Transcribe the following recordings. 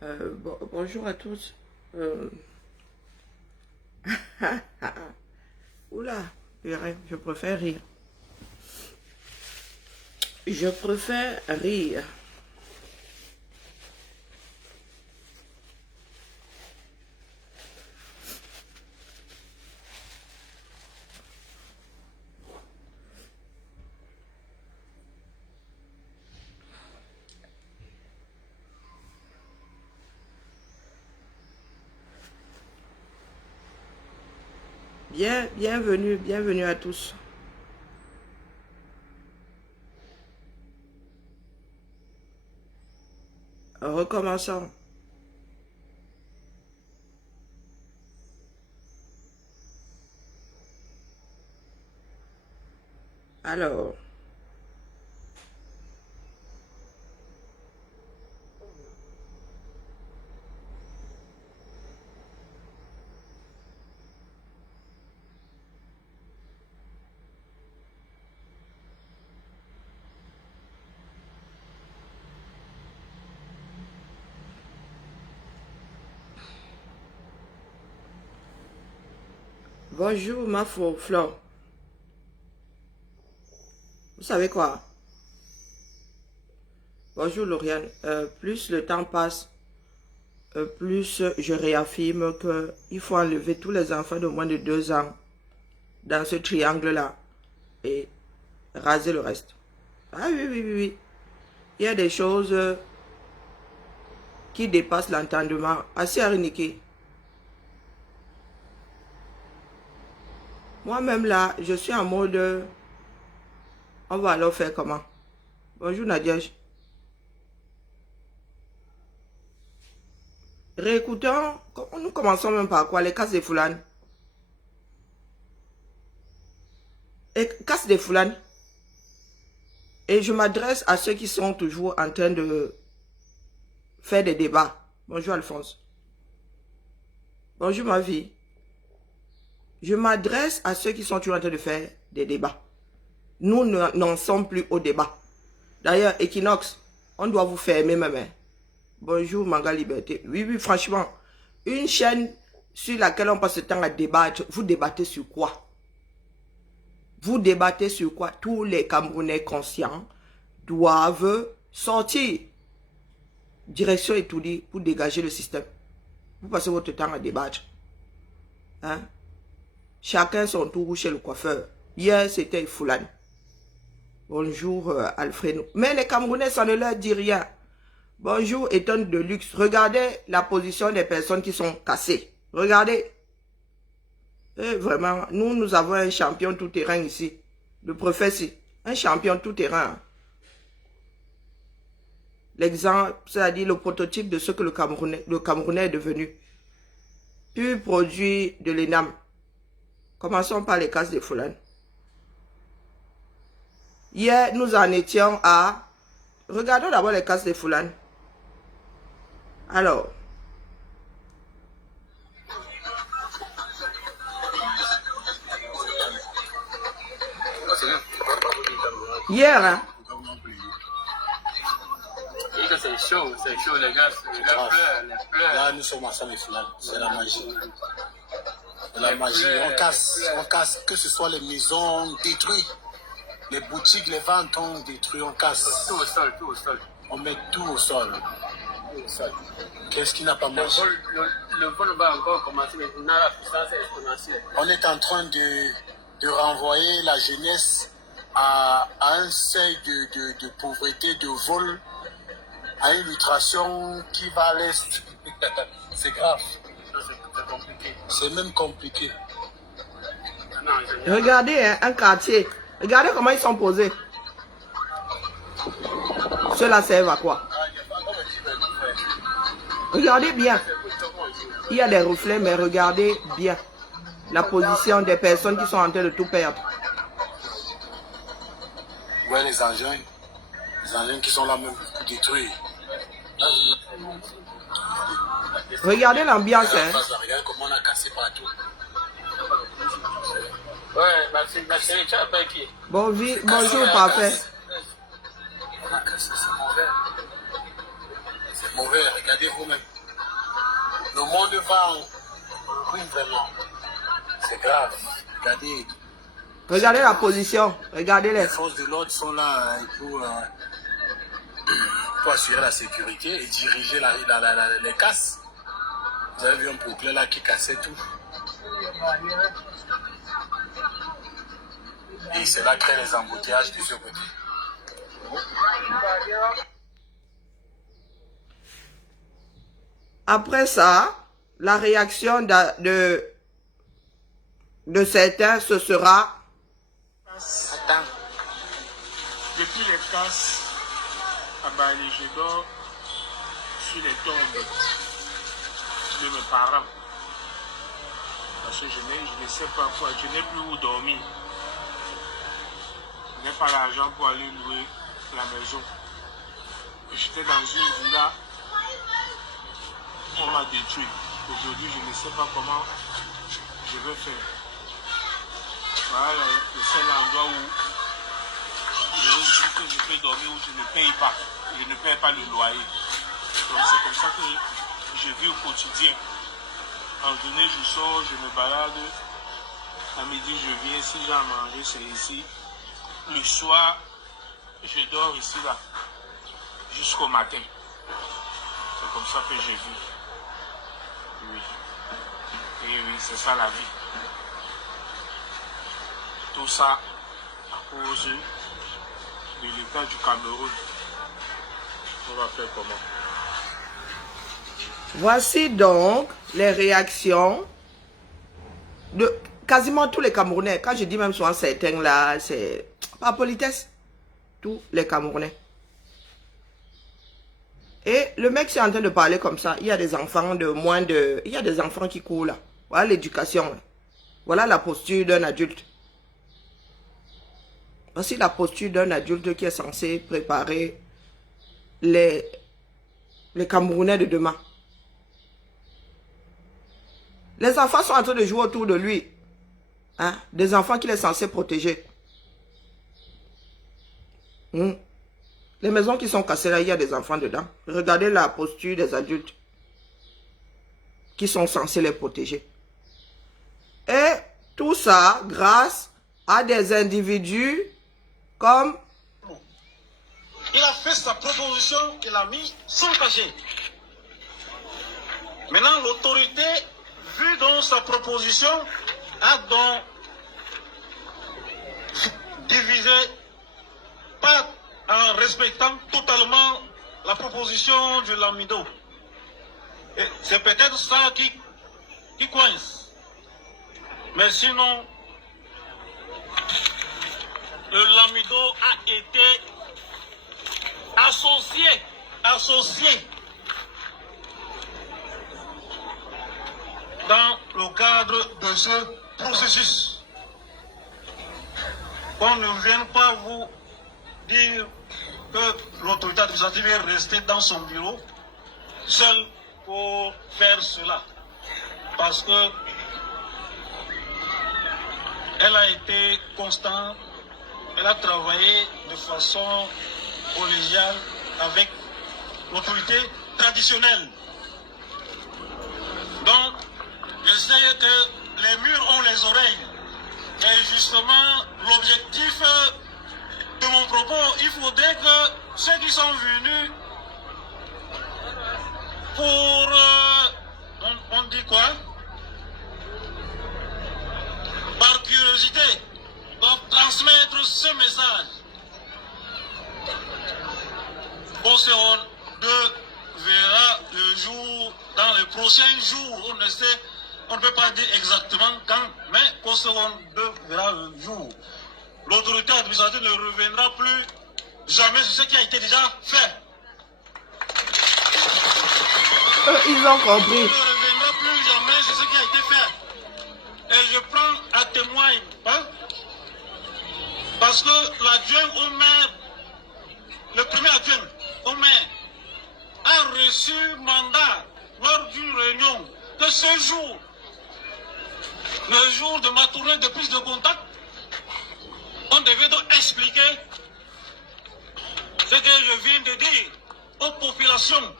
Bonjour à tous. Oula, purée, je préfère rire. Je préfère rire. Bienvenue à tous. Recommençons. Alors, bonjour ma Flore. Vous savez quoi? Bonjour Lauriane. Plus le temps passe, plus je réaffirme qu'il faut enlever tous les enfants de moins de 2 ans dans ce triangle-là et raser le reste. Ah oui. Il y a des choses qui dépassent l'entendement. Assez ariniqué. Moi-même là, je suis en mode... on va alors faire comment? Bonjour Nadiège. Réécoutons, nous commençons même par quoi? Les casses des foulanes. Et casse des foulanes. Et je m'adresse à ceux qui sont toujours en train de faire des débats. Bonjour Alphonse. Bonjour ma vie. Je m'adresse à ceux qui sont toujours en train de faire des débats. Nous n'en sommes plus au débat. D'ailleurs, Equinox, on doit vous fermer ma main. Bonjour Manga Liberté. Oui, franchement, une chaîne sur laquelle on passe le temps à débattre, vous débattez sur quoi? Vous débattez sur quoi? Tous les Camerounais conscients doivent sortir. Direction étourdie pour dégager le système. Vous passez votre temps à débattre. Hein? Chacun son tour chez le coiffeur. Hier, c'était Foulane. Bonjour Alfredo. Mais les Camerounais, ça ne leur dit rien. Bonjour Étonne de luxe. Regardez la position des personnes qui sont cassées. Regardez. Et vraiment, nous avons un champion tout-terrain ici. Le professeur, un champion tout-terrain. L'exemple, c'est-à-dire le prototype de ce que le Camerounais est devenu. Pur produit de l'ENAM. Commençons par les casses des Foulanes. Hier, nous en étions à... Regardons d'abord les casses des Foulanes. Alors... Hier, hein? C'est chaud, les gars pleurent. Là, nous sommes ensemble, c'est la magie. C'est la magie. On casse, que ce soit les maisons détruites, les boutiques, les ventes on détruit, on casse. Tout au sol. On met tout au sol. Qu'est-ce qui n'a pas marché? Le vol va encore commencer, mais la puissance est exponentielle. On est en train de renvoyer la jeunesse à un seuil de pauvreté, de vol, à une illustration qui va à l'est. C'est grave. C'est compliqué. C'est même compliqué. Regardez hein, un quartier. Regardez comment ils sont posés. Cela servent à quoi? Regardez bien. Il y a des reflets, mais regardez bien la position des personnes qui sont en train de tout perdre. Ouais, les engins qui sont là même pour détruire. Regardez l'ambiance. Hein. Regarde comment on a cassé partout. Ouais, c'est tu as pas qui? Bonjour, parfait. On a cassé, c'est mauvais. C'est mauvais, regardez vous-même. Le monde va en... Oui, vraiment. C'est grave. Regardez. Regardez la position. Regardez-les. Les forces de l'ordre sont là pour assurer la sécurité et diriger les casses. Vous avez vu un procureur là qui cassait tout. Et cela crée les embouteillages de ce côté. Après ça, la réaction de certains, ce sera... Attends. Depuis les casses à Bali, je dors sur les tombes de mes parents. Parce que je ne sais pas quoi, je n'ai plus où dormir. Je n'ai pas l'argent pour aller louer la maison. J'étais dans une villa, on m'a détruit. Aujourd'hui, je ne sais pas comment je vais faire. Voilà le seul endroit où je peux dormir, où je ne paye pas. Je ne paye pas le loyer. Donc c'est comme ça que je vis au quotidien. En journée, je sors, je me balade. À midi, je viens. Si j'ai à manger, c'est ici. Le soir, je dors ici, là. Jusqu'au matin. C'est comme ça que j'ai vu. Oui. Et oui, c'est ça la vie. Tout ça à cause de l'État du Cameroun. On va faire comment? Voici donc les réactions de quasiment tous les Camerounais. Quand je dis même souvent certains là, c'est pas politesse. Tous les Camerounais. Et le mec c'est en train de parler comme ça. Il y a des enfants de moins de... Il y a des enfants qui courent là. Voilà l'éducation. Voilà la posture d'un adulte. Voici la posture d'un adulte qui est censé préparer les Camerounais de demain. Les enfants sont en train de jouer autour de lui. Hein? Des enfants qu'il est censé protéger. Les maisons qui sont cassées là, il y a des enfants dedans. Regardez la posture des adultes qui sont censés les protéger. Et tout ça grâce à des individus comme... Il a fait sa proposition, il a mis son cachet. Maintenant, l'autorité, vu dans sa proposition, a donc divisé, pas en respectant totalement la proposition de l'Amido. C'est peut-être ça qui coince. Mais sinon, le Lamido a été associé dans le cadre de ce processus. Qu'on ne vienne pas vous dire que l'autorité administrative est restée dans son bureau seule pour faire cela. Parce que elle a été constante, elle a travaillé de façon collégiale avec l'autorité traditionnelle. Donc, je sais que les murs ont les oreilles. Et justement, l'objectif de mon propos, il faudrait que ceux qui sont venus pour, on dit quoi? Par curiosité, doivent transmettre ce message. Conseil 2 verra le jour, dans les prochains jours, on ne sait, on ne peut pas dire exactement quand, mais Conseil 2 verra le jour. L'autorité administrative ne reviendra plus jamais sur ce qui a été déjà fait. Ils ont compris. On ne reviendra plus jamais sur ce qui a été fait. Et je prends à témoin, hein, parce que l'adjoint au maire, le premier adjoint au maire, a reçu mandat lors d'une réunion que ce jour, le jour de ma tournée de prise de contact, on devait donc expliquer ce que je viens de dire aux populations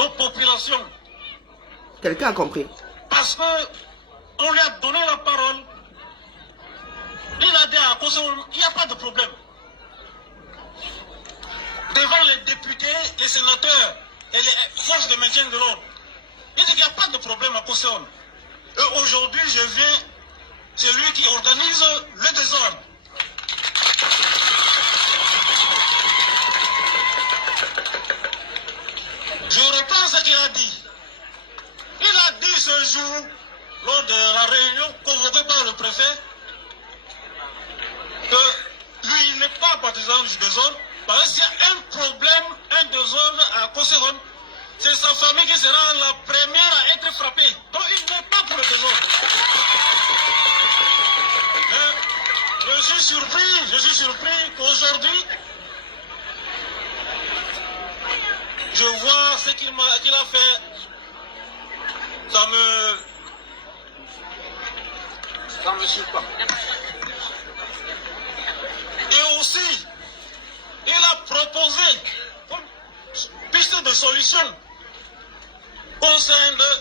aux populations. Quelqu'un a compris. Parce qu'on lui a donné la parole. Il a dit à Kosovo, il n'y a pas de problème. Devant les députés, les sénateurs et les forces de maintien de l'ordre. Il dit qu'il n'y a pas de problème à Kosovo. Et aujourd'hui, je viens, c'est lui qui organise le désordre. Je reprends ce qu'il a dit. Il a dit ce jour, lors de la réunion convoquée par le préfet, que lui, il n'est pas partisan du désordre, parce qu'il y a un problème, un désordre à Kosovo, c'est sa famille qui sera la première à être frappée. Donc il n'est pas pour le désordre. Je suis surpris qu'aujourd'hui, je vois ce qu'il a fait. Ça me surprend. Et aussi, il a proposé une piste de solution concernant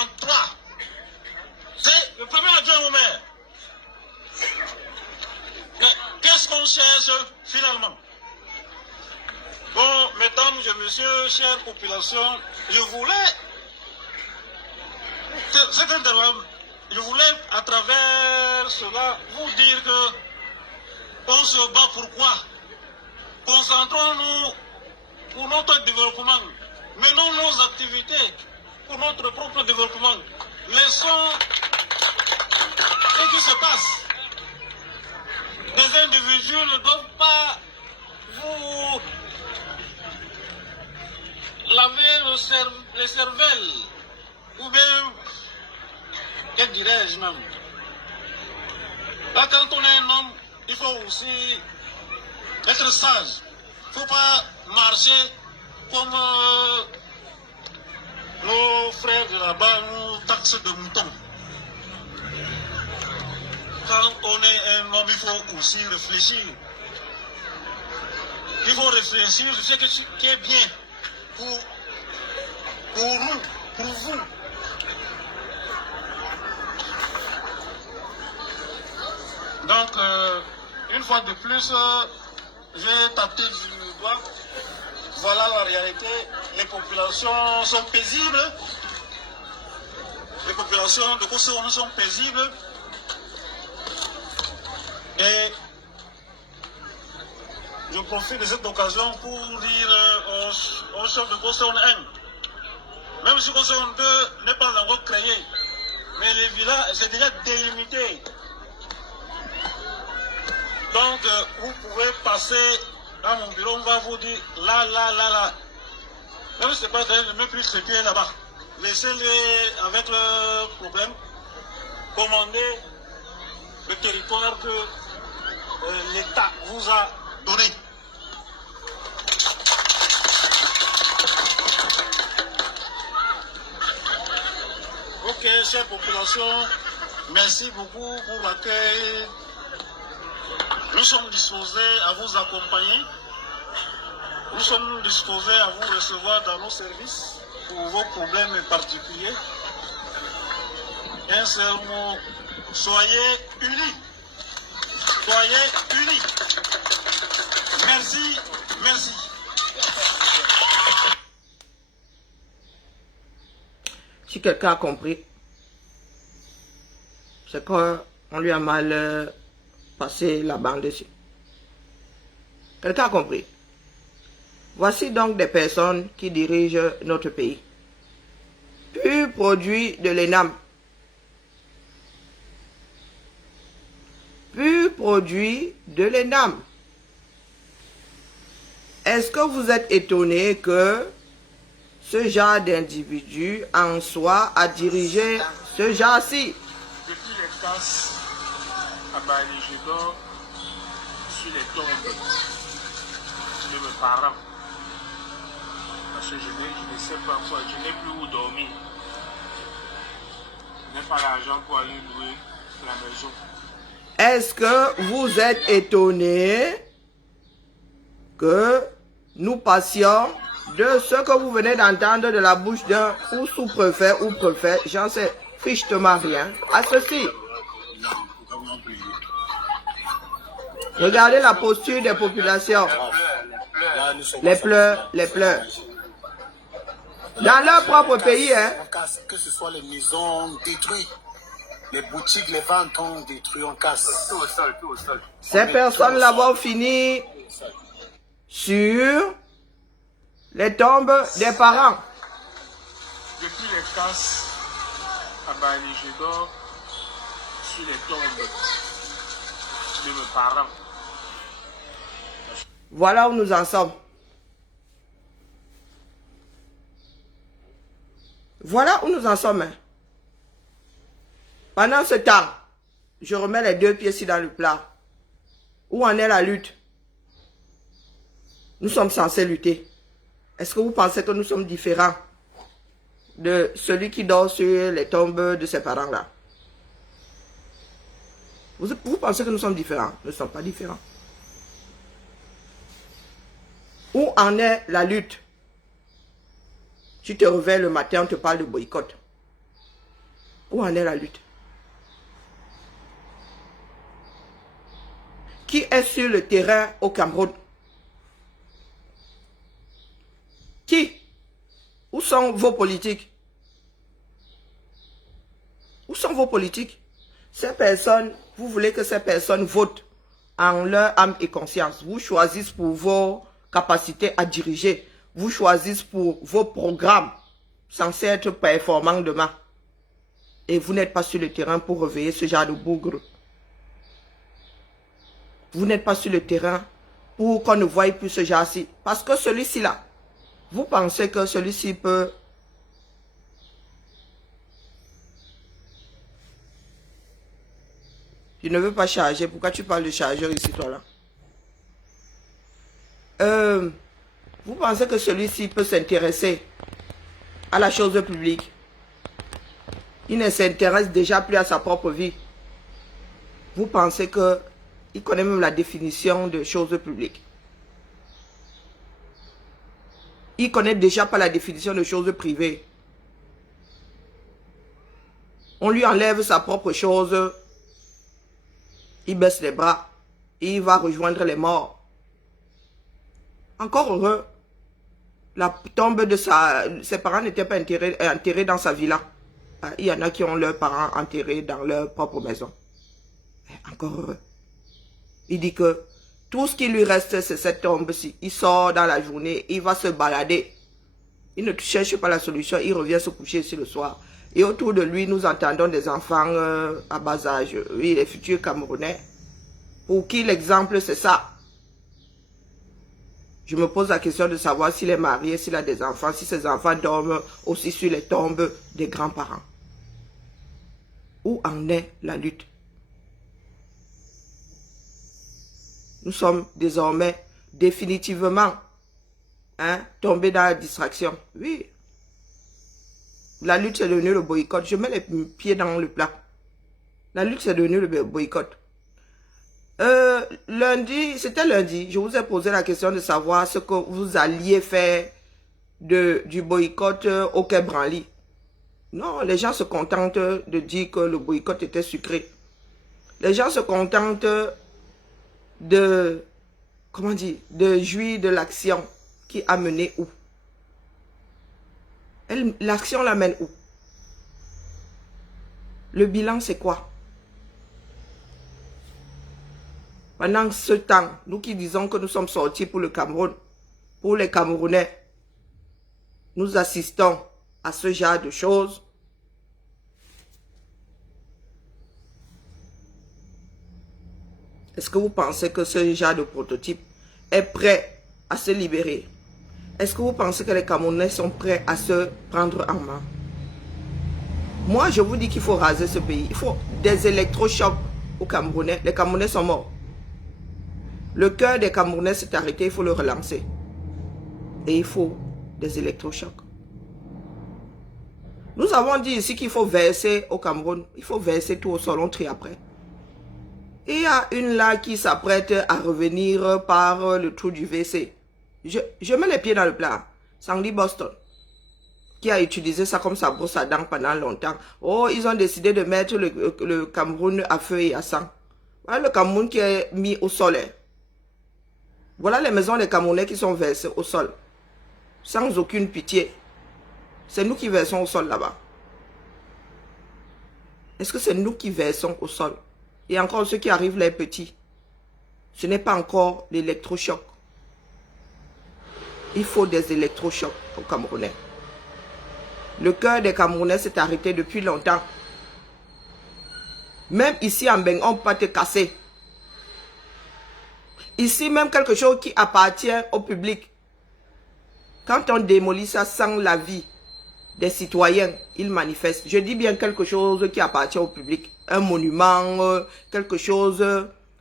en 3. C'est le premier adjoint au maire. Mais qu'est-ce qu'on cherche finalement? Bon, mesdames et messieurs, chère population, je voulais à travers cela vous dire que on se bat pour quoi? Concentrons-nous pour notre développement. Menons nos activités pour notre propre développement. Laissons ce qui se passe. Les individus ne doivent pas vous laver les cervelles. Ou bien, que dirais-je même? Là, quand on est un homme, il faut aussi être sage. Il ne faut pas marcher comme nos frères de là-bas nous taxent de moutons. Quand on est un homme, il faut aussi réfléchir. Il faut réfléchir sur ce qui est bien pour nous, pour vous. Donc, une fois de plus, j'ai tapé du doigt. Voilà la réalité. Les populations sont paisibles. Les populations de Kosovo sont paisibles. Et je profite de cette occasion pour dire au chef de Kosovo 1, même si Kosovo 2 n'est pas encore créé, mais les villages, c'est déjà délimité. Donc, vous pouvez passer à mon bureau, on va vous dire là. Même si ce n'est pas de ne plus ce qui est là-bas. Laissez-les avec le problème, commandez le territoire que l'État vous a donné. Ok, chère population, merci beaucoup pour l'accueil. Nous sommes disposés à vous accompagner. Nous sommes disposés à vous recevoir dans nos services pour vos problèmes particuliers. Un seul mot, soyez unis. Soyez unis. Merci. Si quelqu'un a compris, c'est qu'on lui a mal passé la bande dessus. Quelqu'un a compris. Voici donc des personnes qui dirigent notre pays. Pur produit de l'ENAM. Pur produit de l'ENAM. Est-ce que vous êtes étonné que ce genre d'individu en soi a dirigé ce genre-ci? Depuis les classes à Bali, je dors sur les tombes de mes parents. Parce que je ne sais pas quoi, je n'ai plus où dormir. Je n'ai pas l'argent pour aller louer la maison. Est-ce que vous êtes étonné que nous passions de ce que vous venez d'entendre de la bouche d'un ou sous-préfet ou préfet, j'en sais fichtement rien à ceci. Regardez la posture des populations. Les pleurs, les pleurs. Dans leur propre pays, hein. Que ce soit les maisons détruites, les boutiques, les ventes ont détruit, on casse. Tout au sol, tout au sol. Ces personnes-là vont finir sur les tombes des parents. Depuis les casses à Bali, je dors sur les tombes de mes parents. Voilà où nous en sommes. Voilà où nous en sommes. Hein. Pendant ce temps, je remets les deux pieds ici dans le plat. Où en est la lutte? Nous sommes censés lutter. Est-ce que vous pensez que nous sommes différents de celui qui dort sur les tombes de ses parents-là? Vous pensez que nous sommes différents? Nous ne sommes pas différents. Où en est la lutte? Tu te réveilles le matin, on te parle de boycott. Où en est la lutte? Qui est sur le terrain au Cameroun? Qui? Où sont vos politiques? Où sont vos politiques? Ces personnes, vous voulez que ces personnes votent en leur âme et conscience. Vous choisissez pour vos capacités à diriger. Vous choisissez pour vos programmes censés être performants demain. Et vous n'êtes pas sur le terrain pour réveiller ce genre de bougre. Vous n'êtes pas sur le terrain pour qu'on ne voie plus ce genre-ci. Parce que celui-ci là, vous pensez que celui-ci peut... Je ne veux pas charger. Pourquoi tu parles de chargeur ici, toi là? Vous pensez que celui-ci peut s'intéresser à la chose publique? Il ne s'intéresse déjà plus à sa propre vie. Vous pensez que il connaît même la définition de choses publiques? Il connaît déjà pas la définition de choses privées. On lui enlève sa propre chose. Il baisse les bras. Et il va rejoindre les morts. Encore heureux. La tombe de ses parents n'était pas enterrée dans sa villa. Il y en a qui ont leurs parents enterrés dans leur propre maison. Encore heureux. Il dit que tout ce qui lui reste, c'est cette tombe-ci. Il sort dans la journée, il va se balader. Il ne cherche pas la solution, il revient se coucher ici le soir. Et autour de lui, nous entendons des enfants à bas âge. Oui, les futurs Camerounais. Pour qui l'exemple, c'est ça? Je me pose la question de savoir s'il est marié, s'il a des enfants, si ses enfants dorment aussi sur les tombes des grands-parents. Où en est la lutte? Nous sommes désormais définitivement tombés dans la distraction. Oui. La lutte, c'est devenu le boycott. Je mets les pieds dans le plat. La lutte, c'est devenu le boycott. Lundi, c'était lundi, je vous ai posé la question de savoir ce que vous alliez faire du boycott au Quai Branly. Non, les gens se contentent de dire que le boycott était sucré. Les gens se contentent de, comment dire, de jouir de l'action qui a mené où? L'action l'amène où? Le bilan, c'est quoi? Pendant ce temps, nous qui disons que nous sommes sortis pour le Cameroun, pour les Camerounais, nous assistons à ce genre de choses. Est-ce que vous pensez que ce genre de prototype est prêt à se libérer? Est-ce que vous pensez que les Camerounais sont prêts à se prendre en main? Moi, je vous dis qu'il faut raser ce pays. Il faut des électrochocs aux Camerounais. Les Camerounais sont morts. Le cœur des Camerounais s'est arrêté, il faut le relancer. Et il faut des électrochocs. Nous avons dit ici qu'il faut verser au Cameroun. Il faut verser tout au sol, on trie après. Et il y a une là qui s'apprête à revenir par le trou du WC. Je mets les pieds dans le plat. Sandy Boston, qui a utilisé ça comme sa brosse à dents pendant longtemps. Oh, ils ont décidé de mettre le Cameroun à feu et à sang. Voilà le Cameroun qui est mis au sol. Voilà les maisons des Camerounais qui sont versées au sol. Sans aucune pitié. C'est nous qui versons au sol là-bas. Est-ce que c'est nous qui versons au sol? Et encore ceux qui arrivent les petits. Ce n'est pas encore l'électrochoc. Il faut des électrochocs aux Camerounais. Le cœur des Camerounais s'est arrêté depuis longtemps. Même ici en Beng, on peut pas te casser. Ici, même quelque chose qui appartient au public. Quand on démolit ça sans l'avis des citoyens, ils manifestent. Je dis bien quelque chose qui appartient au public. Un monument, quelque chose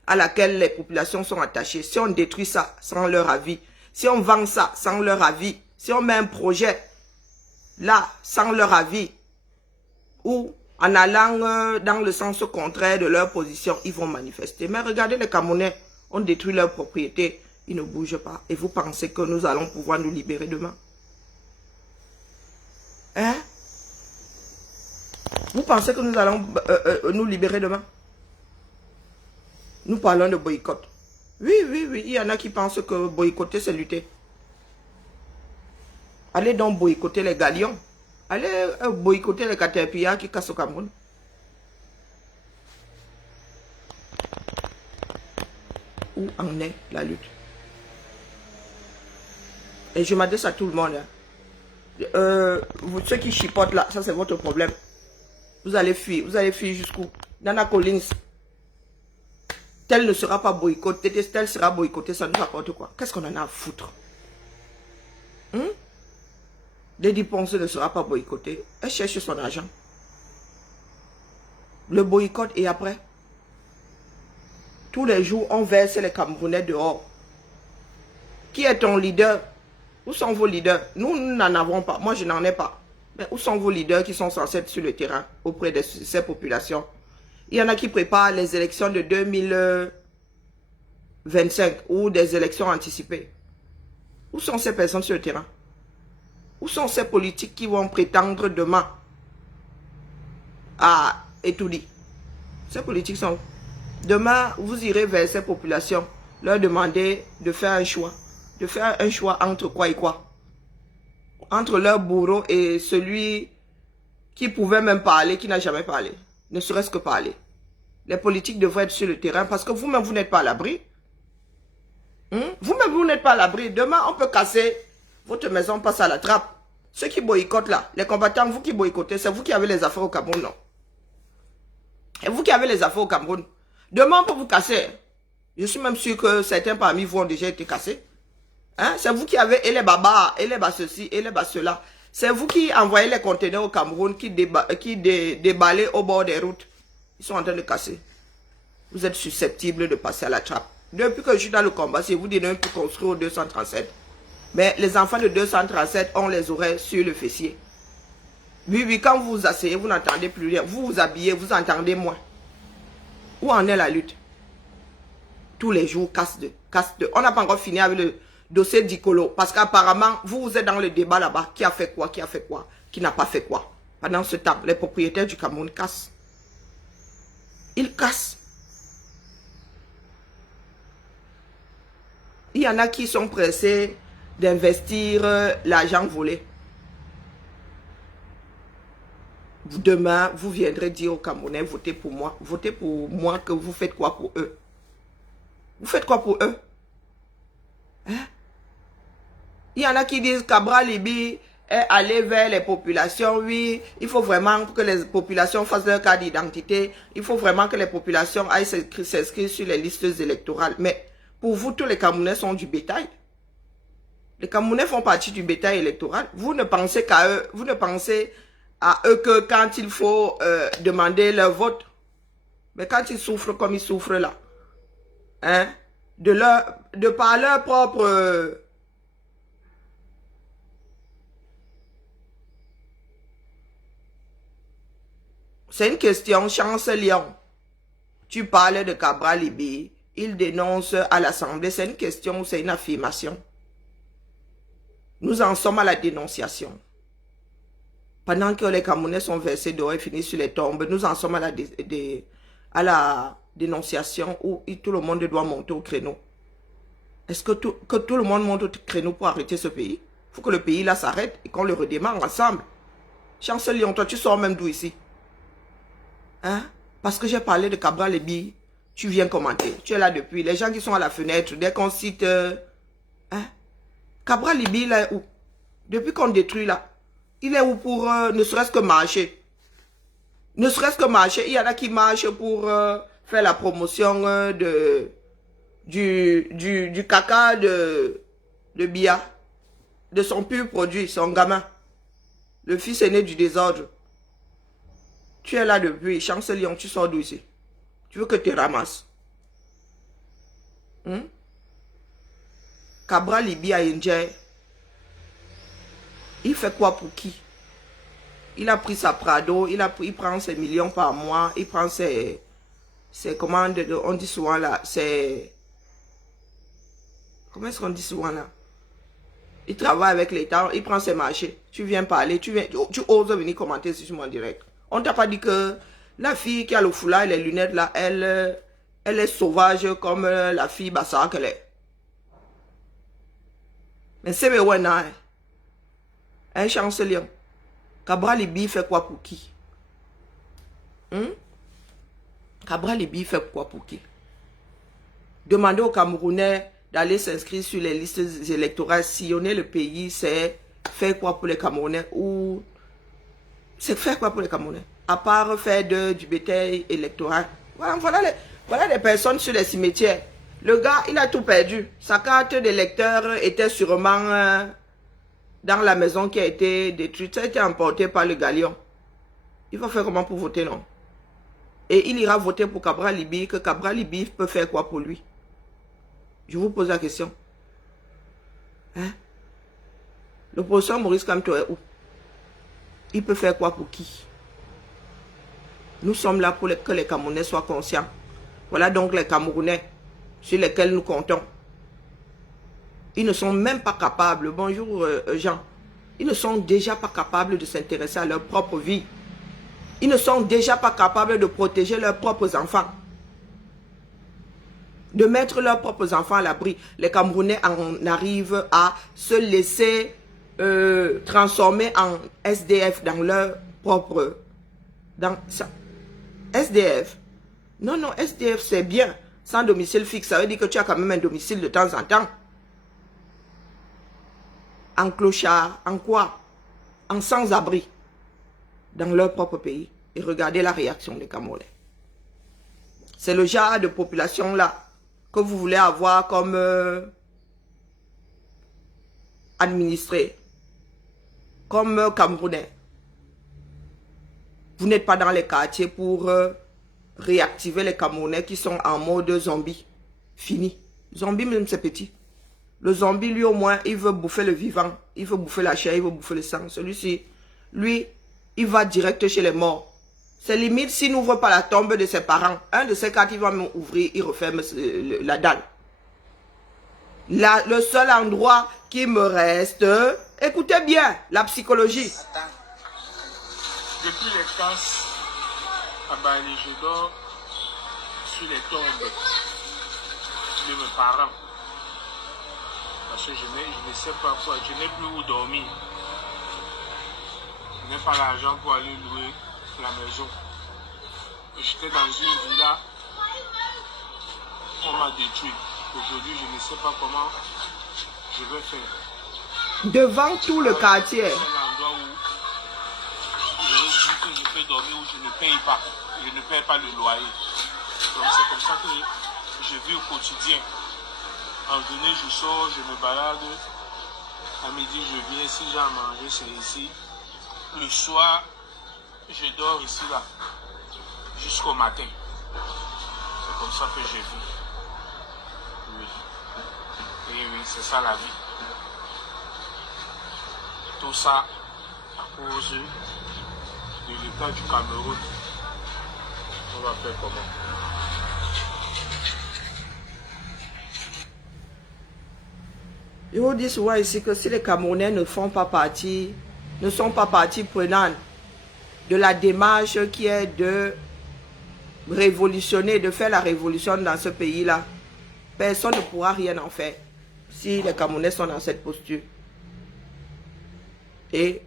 à laquelle les populations sont attachées. Si on détruit ça sans leur avis, si on vend ça sans leur avis, si on met un projet là sans leur avis, ou en allant dans le sens contraire de leur position, ils vont manifester. Mais regardez les Camerounais, on détruit leur propriété, ils ne bougent pas. Et vous pensez que nous allons pouvoir nous libérer demain? Hein? Vous pensez que nous allons nous libérer demain? Nous parlons de boycott. Oui, il y en a qui pensent que boycotter, c'est lutter. Allez donc boycotter les galions. Allez boycotter les caterpillars qui cassent au Cameroun. Où en est la lutte? Et je m'adresse à tout le monde. Ceux qui chipotent là, ça c'est votre problème. Vous allez fuir jusqu'où? Nana Collins. Tel ne sera pas boycotté, tel sera boycotté, ça nous rapporte quoi? Qu'est-ce qu'on en a à foutre? Lady Ponce ne sera pas boycotté. Elle cherche son argent. Le boycott et après? Tous les jours, on verse les Camerounais dehors. Qui est ton leader? Où sont vos leaders? Nous n'en avons pas. Moi, je n'en ai pas. Mais où sont vos leaders qui sont censés être sur le terrain auprès de ces populations? Il y en a qui préparent les élections de 2025 ou des élections anticipées. Où sont ces personnes sur le terrain? Où sont ces politiques qui vont prétendre demain à étudier? Ces politiques sont... Demain, vous irez vers ces populations, leur demander de faire un choix. De faire un choix entre quoi et quoi? Entre leur bourreau et celui qui pouvait même parler, qui n'a jamais parlé. Ne serait-ce que parler. Les politiques devraient être sur le terrain parce que vous-même, vous n'êtes pas à l'abri. Vous-même, vous n'êtes pas à l'abri. Demain, on peut casser votre maison, passe à la trappe. Ceux qui boycottent là, les combattants, vous qui boycottez, c'est vous qui avez les affaires au Cameroun, non? Et vous qui avez les affaires au Cameroun, demain, on peut vous casser. Je suis même sûr que certains parmi vous ont déjà été cassés. Hein? C'est vous qui avez et les babas, et les bas ceci, et les bas cela. C'est vous qui envoyez les conteneurs au Cameroun, qui déballaient au bord des routes. Ils sont en train de casser. Vous êtes susceptibles de passer à la trappe. Depuis que je suis dans le combat, c'est vous qui ne peut construire au 237. Mais les enfants de 237 ont les oreilles sur le fessier. Oui, quand vous vous asseyez, vous n'entendez plus rien. Vous vous habillez, vous entendez moins. Où en est la lutte? Tous les jours, casse de. On n'a pas encore fini avec le dossier d'Icolo. Parce qu'apparemment, vous êtes dans le débat là-bas. Qui a fait quoi? Qui a fait quoi? Qui n'a pas fait quoi? Pendant ce temps, les propriétaires du Cameroun cassent. Ils cassent. Il y en a qui sont pressés d'investir l'argent volé. Demain, vous viendrez dire aux Camerounais, votez pour moi. Votez pour moi que vous faites quoi pour eux? Vous faites quoi pour eux? Hein? Il y en a qui disent Cabral Libi est allé vers les populations. Oui, il faut vraiment que les populations fassent leur carte d'identité. Il faut vraiment que les populations aillent s'inscrire sur les listes électorales. Mais pour vous, tous les Camerounais sont du bétail. Les Camerounais font partie du bétail électoral. Vous ne pensez qu'à eux. Vous ne pensez à eux que quand il faut demander leur vote. Mais quand ils souffrent comme ils souffrent là, hein, de par leur propre... C'est une question, Chance Lyon. Tu parles de Cabral Libi, il dénonce à l'Assemblée. C'est une question ou c'est une affirmation? Nous en sommes à la dénonciation. Pendant que les Camerounais sont versés dehors et finissent sur les tombes, nous en sommes à la dénonciation où tout le monde doit monter au créneau. Est-ce que tout le monde monte au créneau pour arrêter ce pays? Il faut que le pays là s'arrête et qu'on le redémarre ensemble. Chancelier, toi tu sors même d'où ici? Hein? Parce que j'ai parlé de Cabral Liby, tu viens commenter. Tu es là depuis. Les gens qui sont à la fenêtre, dès qu'on cite... hein? Cabral Liby, il est où? Depuis qu'on détruit là, il est où pour ne serait-ce que marcher? Ne serait-ce que marcher. Il y en a qui marchent pour faire la promotion du caca de Biya, de son pur produit, son gamin. Le fils aîné du désordre. Tu es là depuis, Chancelier, tu sors d'où ici? Tu veux que tu ramasses? Cabral Liby à Indien, il fait quoi pour qui? Il a pris sa Prado, il prend ses millions par mois, il prend ses commandes, on dit souvent là, c'est... Comment est-ce qu'on dit souvent là? Il travaille avec l'État, il prend ses marchés. Tu viens parler, tu oses venir commenter sur mon direct. On t'a pas dit que la fille qui a le foulard et les lunettes là, elle est sauvage comme la fille Bassara qu'elle est. Mais c'est ouais, non. Un chancelier. Cabral Liby fait quoi pour qui? Cabral Liby fait quoi pour qui? Demander aux Camerounais d'aller s'inscrire sur les listes électorales, sillonner le pays, c'est faire quoi pour les Camerounais? Ou c'est faire quoi pour les Camerounais? À part faire du bétail électoral. Voilà les personnes sur les cimetières. Le gars, il a tout perdu. Sa carte d'électeur était sûrement dans la maison qui a été détruite. Ça a été emporté par le galion. Il va faire comment pour voter, non? Et il ira voter pour Cabral Liby, que Cabral Liby peut faire quoi pour lui? Je vous pose la question. Hein? Le professeur Maurice Kamto est où? Il peut faire quoi pour qui? Nous sommes là pour que les Camerounais soient conscients. Voilà donc les Camerounais sur lesquels nous comptons. Ils ne sont même pas capables, bonjour Jean, ils ne sont déjà pas capables de s'intéresser à leur propre vie. Ils ne sont déjà pas capables de protéger leurs propres enfants. De mettre leurs propres enfants à l'abri. Les Camerounais en arrivent à se laisser transformer en SDF dans leur propre... SDF. Non, non, SDF c'est bien. Sans domicile fixe, ça veut dire que tu as quand même un domicile de temps en temps. En clochard, en quoi? En sans-abri. Dans leur propre pays. Et regardez la réaction des Camerounais. C'est le genre de population-là que vous voulez avoir comme administré. Comme Camerounais. Vous n'êtes pas dans les quartiers pour réactiver les Camerounais qui sont en mode zombie. Fini. Zombie même c'est petit. Le zombie lui au moins il veut bouffer le vivant. Il veut bouffer la chair, il veut bouffer le sang. Celui-ci, lui, il va direct chez les morts. C'est limite s'il n'ouvre pas la tombe de ses parents. Un de ces quatre il va m'ouvrir, il referme la dalle. Le seul endroit qui me reste, écoutez bien, la psychologie. Depuis les casses à Bali, je dors sur les tombes de mes parents. Parce que je ne sais pas quoi, je n'ai plus où dormir. Je n'ai pas l'argent pour aller louer la maison. J'étais dans une villa, on m'a détruit. Aujourd'hui, je ne sais pas comment je vais faire. Devant tout le quartier. C'est l'endroit où je peux dormir, où je ne paye pas. Je ne paye pas le loyer. Donc c'est comme ça que je vis au quotidien. En journée, je sors, je me balade. À midi, je viens. Si j'ai à manger, c'est ici. Le soir, je dors ici, là. Jusqu'au matin. C'est comme ça que je vis. Oui. Et oui, c'est ça la vie. Tout ça à cause de l'État du Cameroun. On va faire comment? Je vous dis souvent ici que si les Camerounais ne sont pas partie prenante de la démarche qui est de révolutionner, de faire la révolution dans ce pays-là, personne ne pourra rien en faire si les Camerounais sont dans cette posture. Et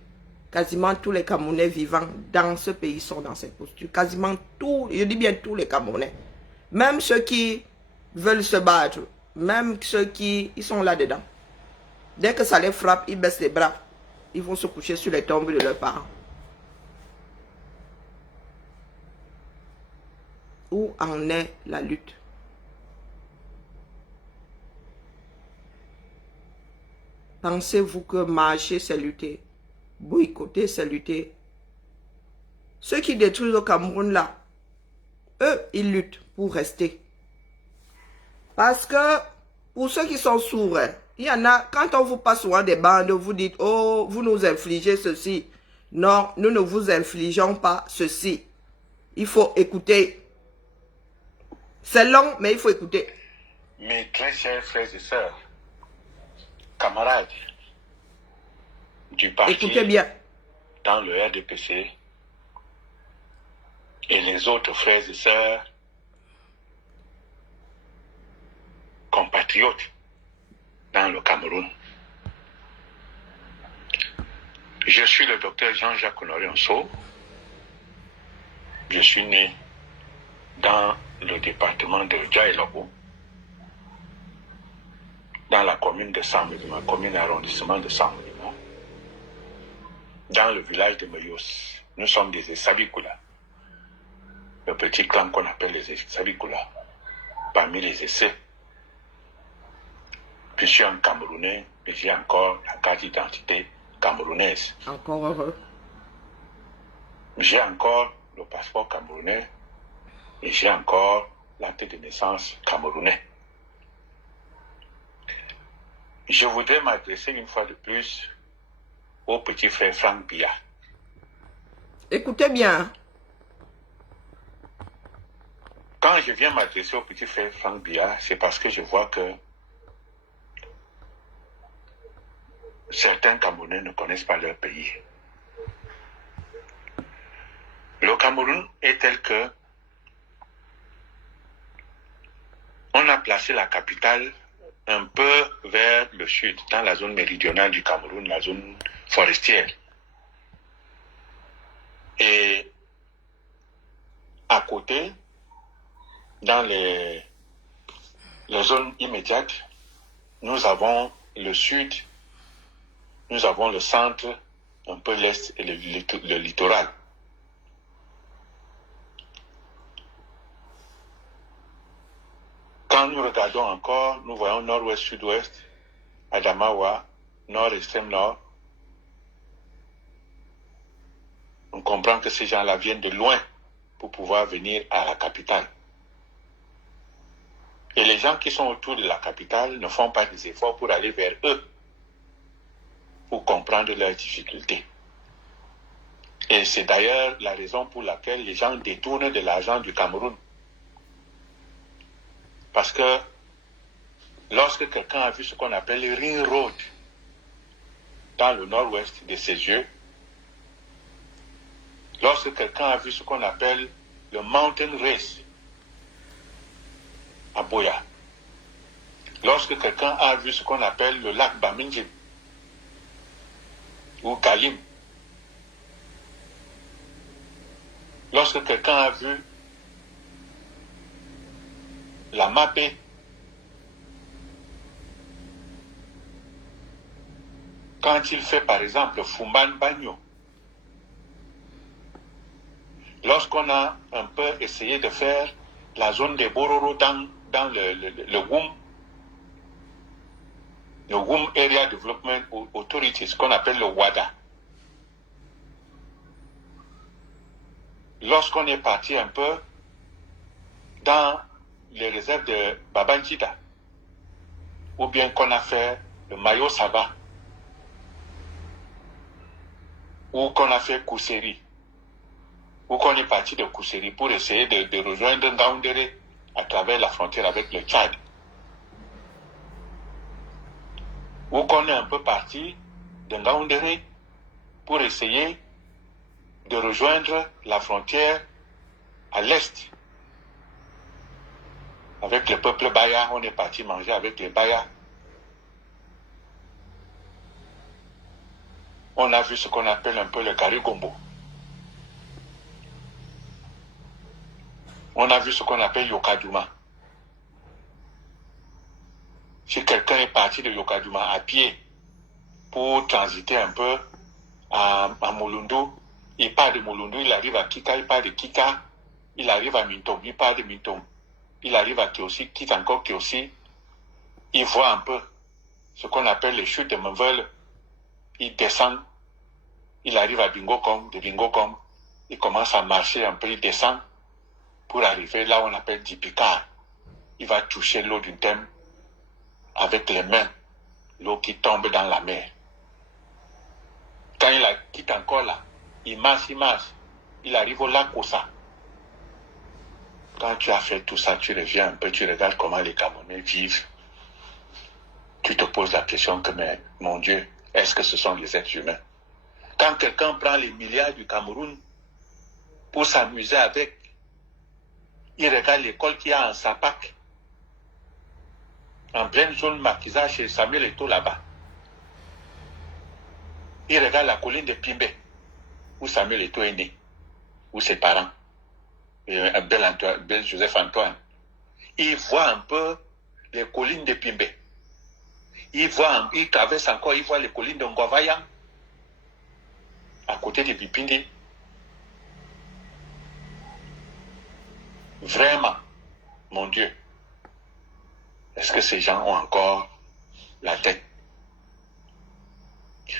quasiment tous les Camerounais vivant dans ce pays sont dans cette posture. Quasiment tous, je dis bien tous les Camerounais. Même ceux qui veulent se battre, même ceux qui ils sont là-dedans. Dès que ça les frappe, ils baissent les bras. Ils vont se coucher sur les tombes de leurs parents. Où en est la lutte? Pensez-vous que marcher, c'est lutter? Boycotter, c'est lutter? Ceux qui détruisent au Cameroun là, eux, ils luttent pour rester. Parce que pour ceux qui sont sourds, il y en a, quand on vous passe souvent des bandes, vous dites, oh, vous nous infligez ceci. Non, nous ne vous infligeons pas ceci. Il faut écouter. C'est long, mais il faut écouter. Mes très chers frères et sœurs, camarades du parti, Écoutez bien. dans le RDPC, et les autres frères et sœurs, compatriotes dans le Cameroun. Je suis le docteur Jean-Jacques Honoré Onso. Je suis né dans le département de Djaïlobo, dans la commune de Saint-Médima, commune arrondissement de Saint-Médima, dans le village de Meyos. Nous sommes des Essabikoula, le petit clan qu'on appelle les Essabikoula, parmi les essais. Je suis un Camerounais et j'ai encore la carte d'identité camerounaise. Encore heureux. J'ai encore le passeport camerounais et j'ai encore l'acte de naissance camerounais. Je voudrais m'adresser une fois de plus au petit frère Franck Biya. Écoutez bien. Quand je viens m'adresser au petit frère Franck Biya, c'est parce que je vois que certains Camerounais ne connaissent pas leur pays. Le Cameroun est tel que on a placé la capitale un peu vers le sud, dans la zone méridionale du Cameroun, la zone forestière. Et à côté, dans les zones immédiates, nous avons le sud, nous avons le centre, un peu l'est et le littoral. Quand nous regardons encore, nous voyons nord-ouest, sud-ouest, Adamawa, nord, extrême nord. On comprend que ces gens-là viennent de loin pour pouvoir venir à la capitale. Et les gens qui sont autour de la capitale ne font pas des efforts pour aller vers eux, pour comprendre leurs difficultés. Et c'est d'ailleurs la raison pour laquelle les gens détournent de l'argent du Cameroun. Parce que lorsque quelqu'un a vu ce qu'on appelle le Ring Road dans le nord-ouest de ses yeux, lorsque quelqu'un a vu ce qu'on appelle le Mountain Race à Boya, lorsque quelqu'un a vu ce qu'on appelle le lac Bamingin ou Kalim, lorsque quelqu'un a vu la Mapé, quand il fait par exemple Fumban Bagno, lorsqu'on a un peu essayé de faire la zone des Bororo dans le WUM Area Development Authority, ce qu'on appelle le WADA. Lorsqu'on est parti un peu dans les réserves de Babangida, ou bien qu'on a fait le Mayo Sava, ou qu'on a fait Kousseri, ou qu'on est parti de Kousseri pour essayer de rejoindre Ngaoundéré à travers la frontière avec le Tchad. où qu'on est un peu parti de Ngaoundéré pour essayer de rejoindre la frontière à l'est. Avec le peuple Baya, on est parti manger avec les Baya. On a vu ce qu'on appelle un peu le Garigombo. On a vu ce qu'on appelle Yokaduma. Si quelqu'un est parti de Yokaduma à pied pour transiter un peu à Mulundu, il part de Mulundu, il arrive à Kika, il part de Kika, il arrive à Mintom, il part de Mintom, il arrive à Kiosi, quitte encore Kiosi, il voit un peu ce qu'on appelle les chutes de Menvel, il descend, il arrive à Bingokom, de Bingokom, il commence à marcher un peu, il descend pour arriver là où on appelle Dipika. Il va toucher l'eau d'une thème avec les mains, l'eau qui tombe dans la mer. Quand il quitte encore là, il marche, il arrive au lac Ossa. Quand tu as fait tout ça, tu reviens un peu, tu regardes comment les Camerounais vivent. Tu te poses la question que, mais mon Dieu, est-ce que ce sont des êtres humains? Quand quelqu'un prend les milliards du Cameroun pour s'amuser avec, il regarde l'école qu'il y a en Sapak, en pleine zone Makiza chez Samuel Eto'o là-bas. Il regarde la colline de Pimbe, où Samuel Eto'o est né, où ses parents, Bel Joseph Antoine. Il voit un peu les collines de Pimbe. Il traverse encore, il voit les collines de Ngwavayan, à côté de Bipindi. Vraiment, mon Dieu, est-ce que ces gens ont encore la tête?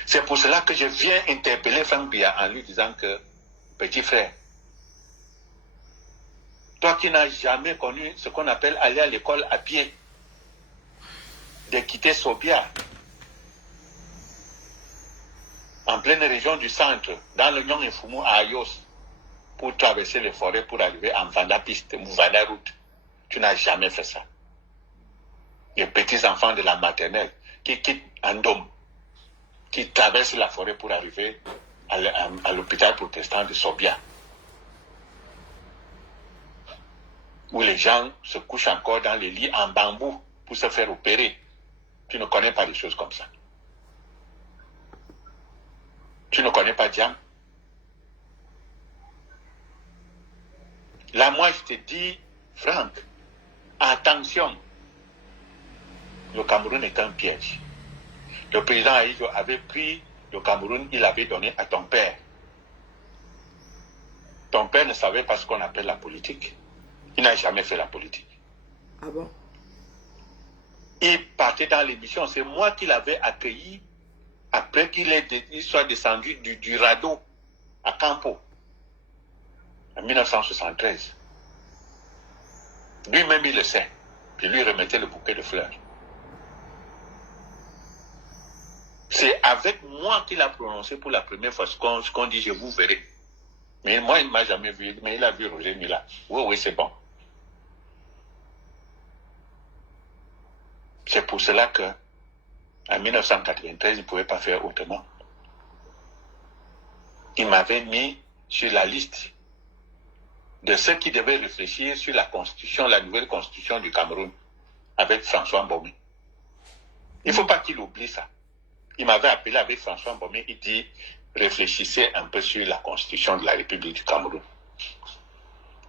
C'est pour cela que je viens interpeller Franck Biya en lui disant que, petit frère, toi qui n'as jamais connu ce qu'on appelle aller à l'école à pied, de quitter Sobia, en pleine région du centre, dans le Nyon et Fumu à Ayos, pour traverser les forêts pour arriver en Vanda Piste, Vanda Route. Tu n'as jamais fait ça. Les petits enfants de la maternelle qui quittent Andom, qui traversent la forêt pour arriver à l'hôpital protestant de Sobia, où les gens se couchent encore dans les lits en bambou pour se faire opérer. Tu ne connais pas des choses comme ça. Tu ne connais pas Diam. Là, moi, je te dis, Franck, attention. Le Cameroun est un piège. Le président Aïdjo avait pris le Cameroun, il l'avait donné à ton père. Ton père ne savait pas ce qu'on appelle la politique. Il n'a jamais fait la politique. Ah bon? Il partait dans l'émission. C'est moi qui l'avais accueilli après qu'il soit descendu du radeau à Campo en 1973. Lui-même, il le sait. Puis lui remettait le bouquet de fleurs. C'est avec moi qu'il a prononcé pour la première fois ce qu'on dit, je vous verrai. Mais moi, il ne m'a jamais vu. Mais il a vu Roger Mila. Oui, c'est bon. C'est pour cela que en 1993, il ne pouvait pas faire autrement. Il m'avait mis sur la liste de ceux qui devaient réfléchir sur la constitution, la nouvelle constitution du Cameroun, avec François Mbomé. Il ne faut pas qu'il oublie ça. Il m'avait appelé avec François Mbomé, il dit, réfléchissez un peu sur la constitution de la République du Cameroun.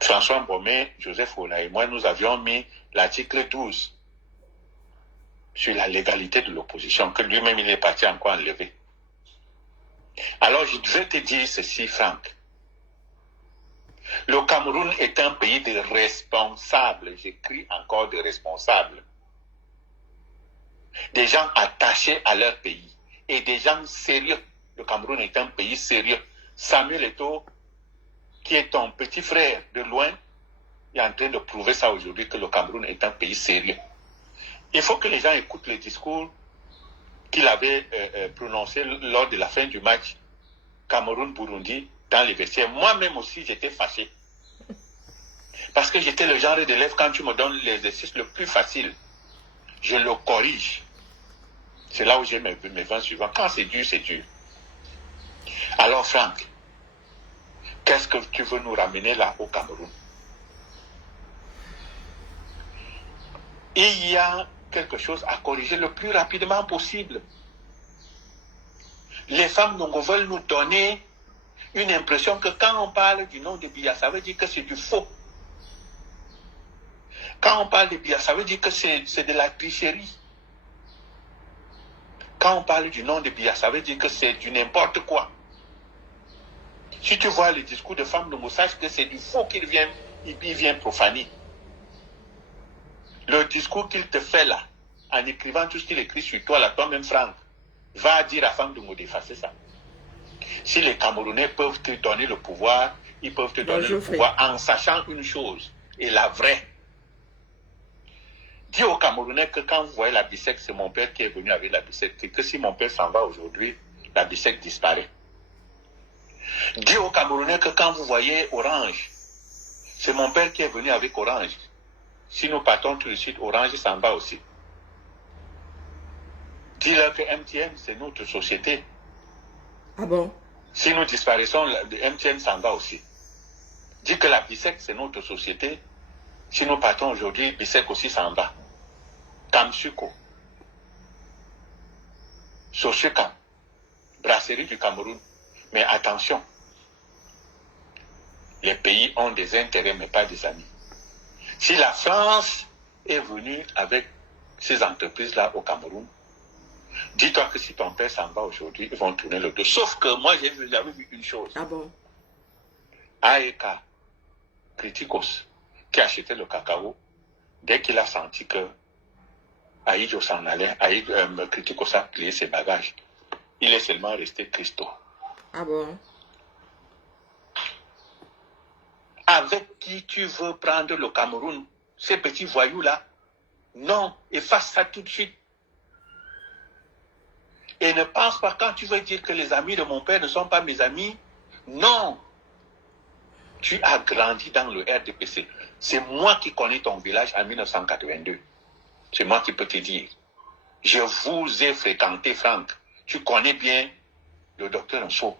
François Mbomé, Joseph Ouna et moi, nous avions mis l'article 12 sur la légalité de l'opposition, que lui-même il est parti encore enlever. Alors je devais te dire ceci, Franck. Le Cameroun est un pays de responsables, j'écris encore de responsables. Des gens attachés à leur pays et des gens sérieux. Le Cameroun est un pays sérieux. Samuel Eto'o, qui est ton petit frère de loin, est en train de prouver ça aujourd'hui, que le Cameroun est un pays sérieux. Il faut que les gens écoutent le discours qu'il avait prononcé lors de la fin du match Cameroun-Burundi dans les vestiaires. Moi-même aussi, j'étais fâché. Parce que j'étais le genre d'élève, quand tu me donnes l'exercice le plus facile, je le corrige. C'est là où j'ai mes 20 suivants. Quand c'est dur, c'est dur. Alors, Franck, qu'est-ce que tu veux nous ramener là au Cameroun? Il y a quelque chose à corriger le plus rapidement possible. Les femmes Ndongo veulent nous donner une impression que quand on parle du nom de Biya, ça veut dire que c'est du faux. Quand on parle de Biya, ça veut dire que c'est de la tricherie. Quand on parle du nom de Biya, ça veut dire que c'est du n'importe quoi. Si tu vois le discours de femmes Ndongo, sache que c'est du faux qu'il vient profaner. Le discours qu'il te fait là, en écrivant tout ce qu'il écrit sur toi, là, toi-même, Franck, va dire à Femme Ndongo d'effacer ça. Si les Camerounais peuvent te donner le pouvoir, ils peuvent te donner le pouvoir en sachant une chose, et la vraie. Dis aux Camerounais que quand vous voyez la BICEC, c'est mon père qui est venu avec la BICEC, et que si mon père s'en va aujourd'hui, la BICEC disparaît. Dis aux Camerounais que quand vous voyez Orange, c'est mon père qui est venu avec Orange. Si nous partons tout de suite, Orange s'en va aussi. Dis-leur que MTN, c'est notre société. Ah bon? Si nous disparaissons, MTN s'en va aussi. Dis que la BICEC, c'est notre société. Si nous partons aujourd'hui, BICEC aussi s'en va. Kamsuko, Sochekam, brasserie du Cameroun. Mais attention, les pays ont des intérêts, mais pas des amis. Si la France est venue avec ces entreprises-là au Cameroun, dis-toi que si ton père s'en va aujourd'hui, ils vont tourner le dos. Sauf que moi, j'avais vu une chose. Ah bon? AEK, Criticos, qui achetait le cacao, dès qu'il a senti que Aïdjo s'en allait, Criticos a plié ses bagages. Il est seulement resté Christo. Ah bon? Avec qui tu veux prendre le Cameroun, ces petits voyous-là? Non, efface ça tout de suite. Et ne pense pas quand tu veux dire que les amis de mon père ne sont pas mes amis. Non. Tu as grandi dans le RDPC. C'est moi qui connais ton village en 1982. C'est moi qui peux te dire. Je vous ai fréquenté, Franck. Tu connais bien le docteur Nso.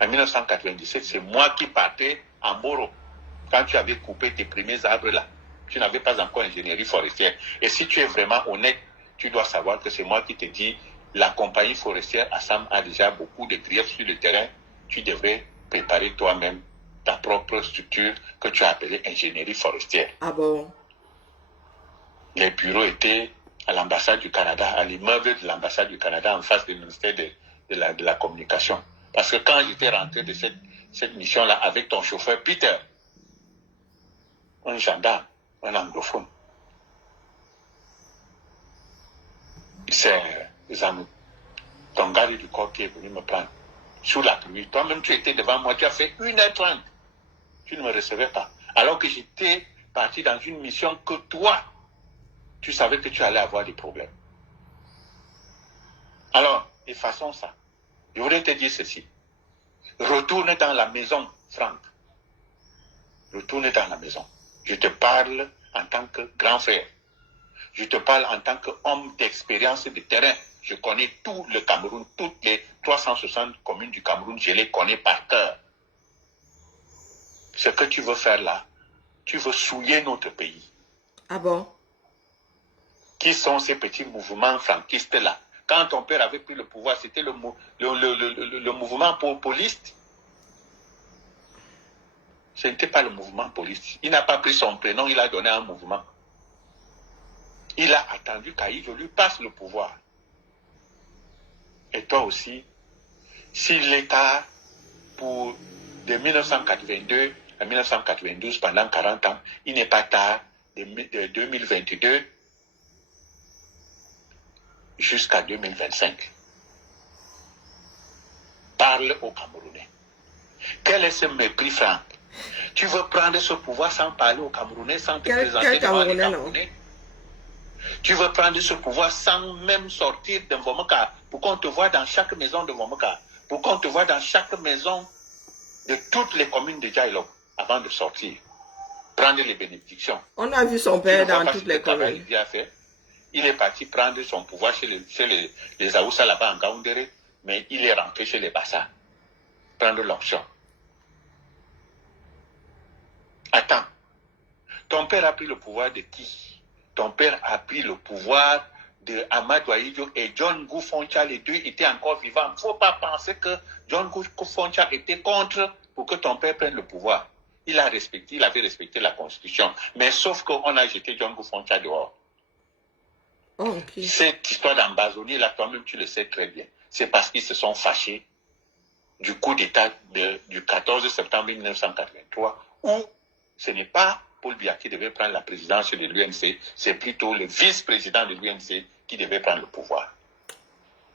En 1997, c'est moi qui partais en Moro. Quand tu avais coupé tes premiers arbres là, tu n'avais pas encore ingénierie forestière. Et si tu es vraiment honnête, tu dois savoir que c'est moi qui te dis, la compagnie forestière Assam a déjà beaucoup de griefs sur le terrain. Tu devrais préparer toi-même ta propre structure que tu as appelée ingénierie forestière. Ah bon? Les bureaux étaient à l'ambassade du Canada, à l'immeuble de l'ambassade du Canada en face du ministère de la communication. Parce que quand j'étais rentré de cette mission-là avec ton chauffeur Peter, un gendarme, un anglophone, c'est ton garde du corps qui est venu me prendre sous la pluie. Toi-même, tu étais devant moi, tu as fait 1h30. Tu ne me recevais pas. Alors que j'étais parti dans une mission que toi, tu savais que tu allais avoir des problèmes. Alors, effaçons ça. Je voudrais te dire ceci. Retourne dans la maison, Franck. Retourne dans la maison. Je te parle en tant que grand frère. Je te parle en tant qu'homme d'expérience de terrain. Je connais tout le Cameroun, toutes les 360 communes du Cameroun, je les connais par cœur. Ce que tu veux faire là, tu veux souiller notre pays. Ah bon? Qui sont ces petits mouvements franquistes là? Quand ton père avait pris le pouvoir, c'était le mouvement populiste. Ce n'était pas le mouvement populiste. Il n'a pas pris son prénom, il a donné un mouvement. Il a attendu qu'Aïdjo lui passe le pouvoir. Et toi aussi, si l'État, de 1982 à 1992, pendant 40 ans, il n'est pas tard, de 2022 jusqu'à 2025. Parle aux Camerounais. Quel est ce mépris, Franck? Tu veux prendre ce pouvoir sans parler aux Camerounais, sans te présenter devant les Camerounais? Tu veux prendre ce pouvoir sans même sortir de Vomoka pour qu'on te voie dans chaque maison de Vomoka, pour qu'on te voie dans chaque maison de toutes les communes de Djaïlok avant de sortir. Prendre les bénédictions. On a vu son père dans toutes les communes. Il est parti prendre son pouvoir chez les Aoussa là-bas en Gaoundéré, mais il est rentré chez les Bassa, prendre l'option. Attends, ton père a pris le pouvoir de qui? Ton père a pris le pouvoir de Amadou Ahidjo et John Goufoncha, les deux étaient encore vivants. Il ne faut pas penser que John Goufoncha était contre pour que ton père prenne le pouvoir. Il avait respecté la Constitution. Mais sauf qu'on a jeté John Goufoncha dehors. Oh, okay. Cette histoire d'Ambazonie, là, toi-même, tu le sais très bien. C'est parce qu'ils se sont fâchés du coup d'État du 14 septembre 1983, où ce n'est pas Paul Biya qui devait prendre la présidence de l'UNC, c'est plutôt le vice-président de l'UNC qui devait prendre le pouvoir.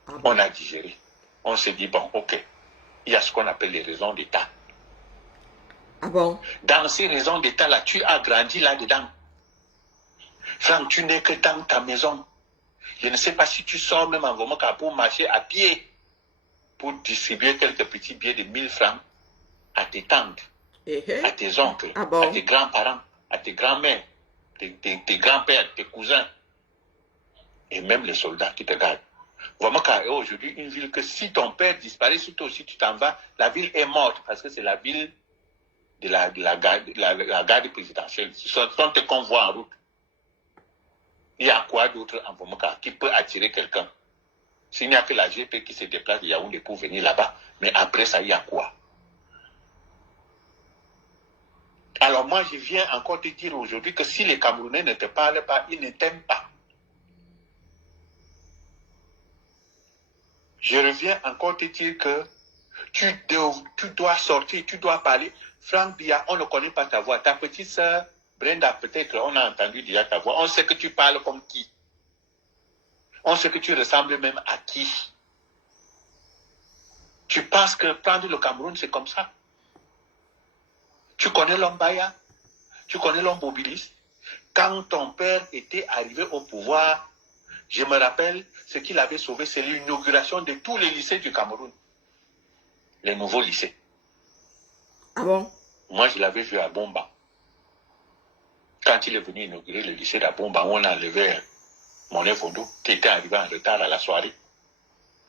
Ah bon. On a digéré. On s'est dit, bon, ok, il y a ce qu'on appelle les raisons d'État. Ah bon? Dans ces raisons d'État-là, tu as grandi là-dedans. Franck, tu n'es que dans ta maison. Je ne sais pas si tu sors même en Vomoka pour marcher à pied, pour distribuer quelques petits billets de 1000 francs à tes tantes, à tes oncles, ah bon? à tes grands-parents, à tes grands-mères, tes grands-pères, tes cousins, et même les soldats qui te gardent. Vomoka est aujourd'hui une ville que si ton père disparaît, si toi aussi tu t'en vas, la ville est morte parce que c'est la ville de la garde présidentielle. Ce sont tes convois en route. Il y a quoi d'autre en Vomoka qui peut attirer quelqu'un? S'il n'y a que la GP qui se déplace de Yaoundé pour venir là-bas, mais après ça, il y a quoi? Alors moi, je viens encore te dire aujourd'hui que si les Camerounais ne te parlent pas, ils ne t'aiment pas. Je reviens encore te dire que tu dois sortir, tu dois parler. Franck Biya, on ne connaît pas ta voix. Ta petite sœur, Brenda, peut-être, on a entendu déjà ta voix. On sait que tu parles comme qui? On sait que tu ressembles même à qui? Tu penses que prendre le Cameroun, c'est comme ça? Tu connais l'homme Baya? Tu connais l'homme Bobilis? Quand ton père était arrivé au pouvoir, je me rappelle, ce qu'il avait sauvé, c'est l'inauguration de tous les lycées du Cameroun. Les nouveaux lycées. Ah bon? Moi, je l'avais vu à Bomba. Quand il est venu inaugurer le lycée d'Abomba, on a enlevé mon Fondo, qui était arrivé en retard à la soirée.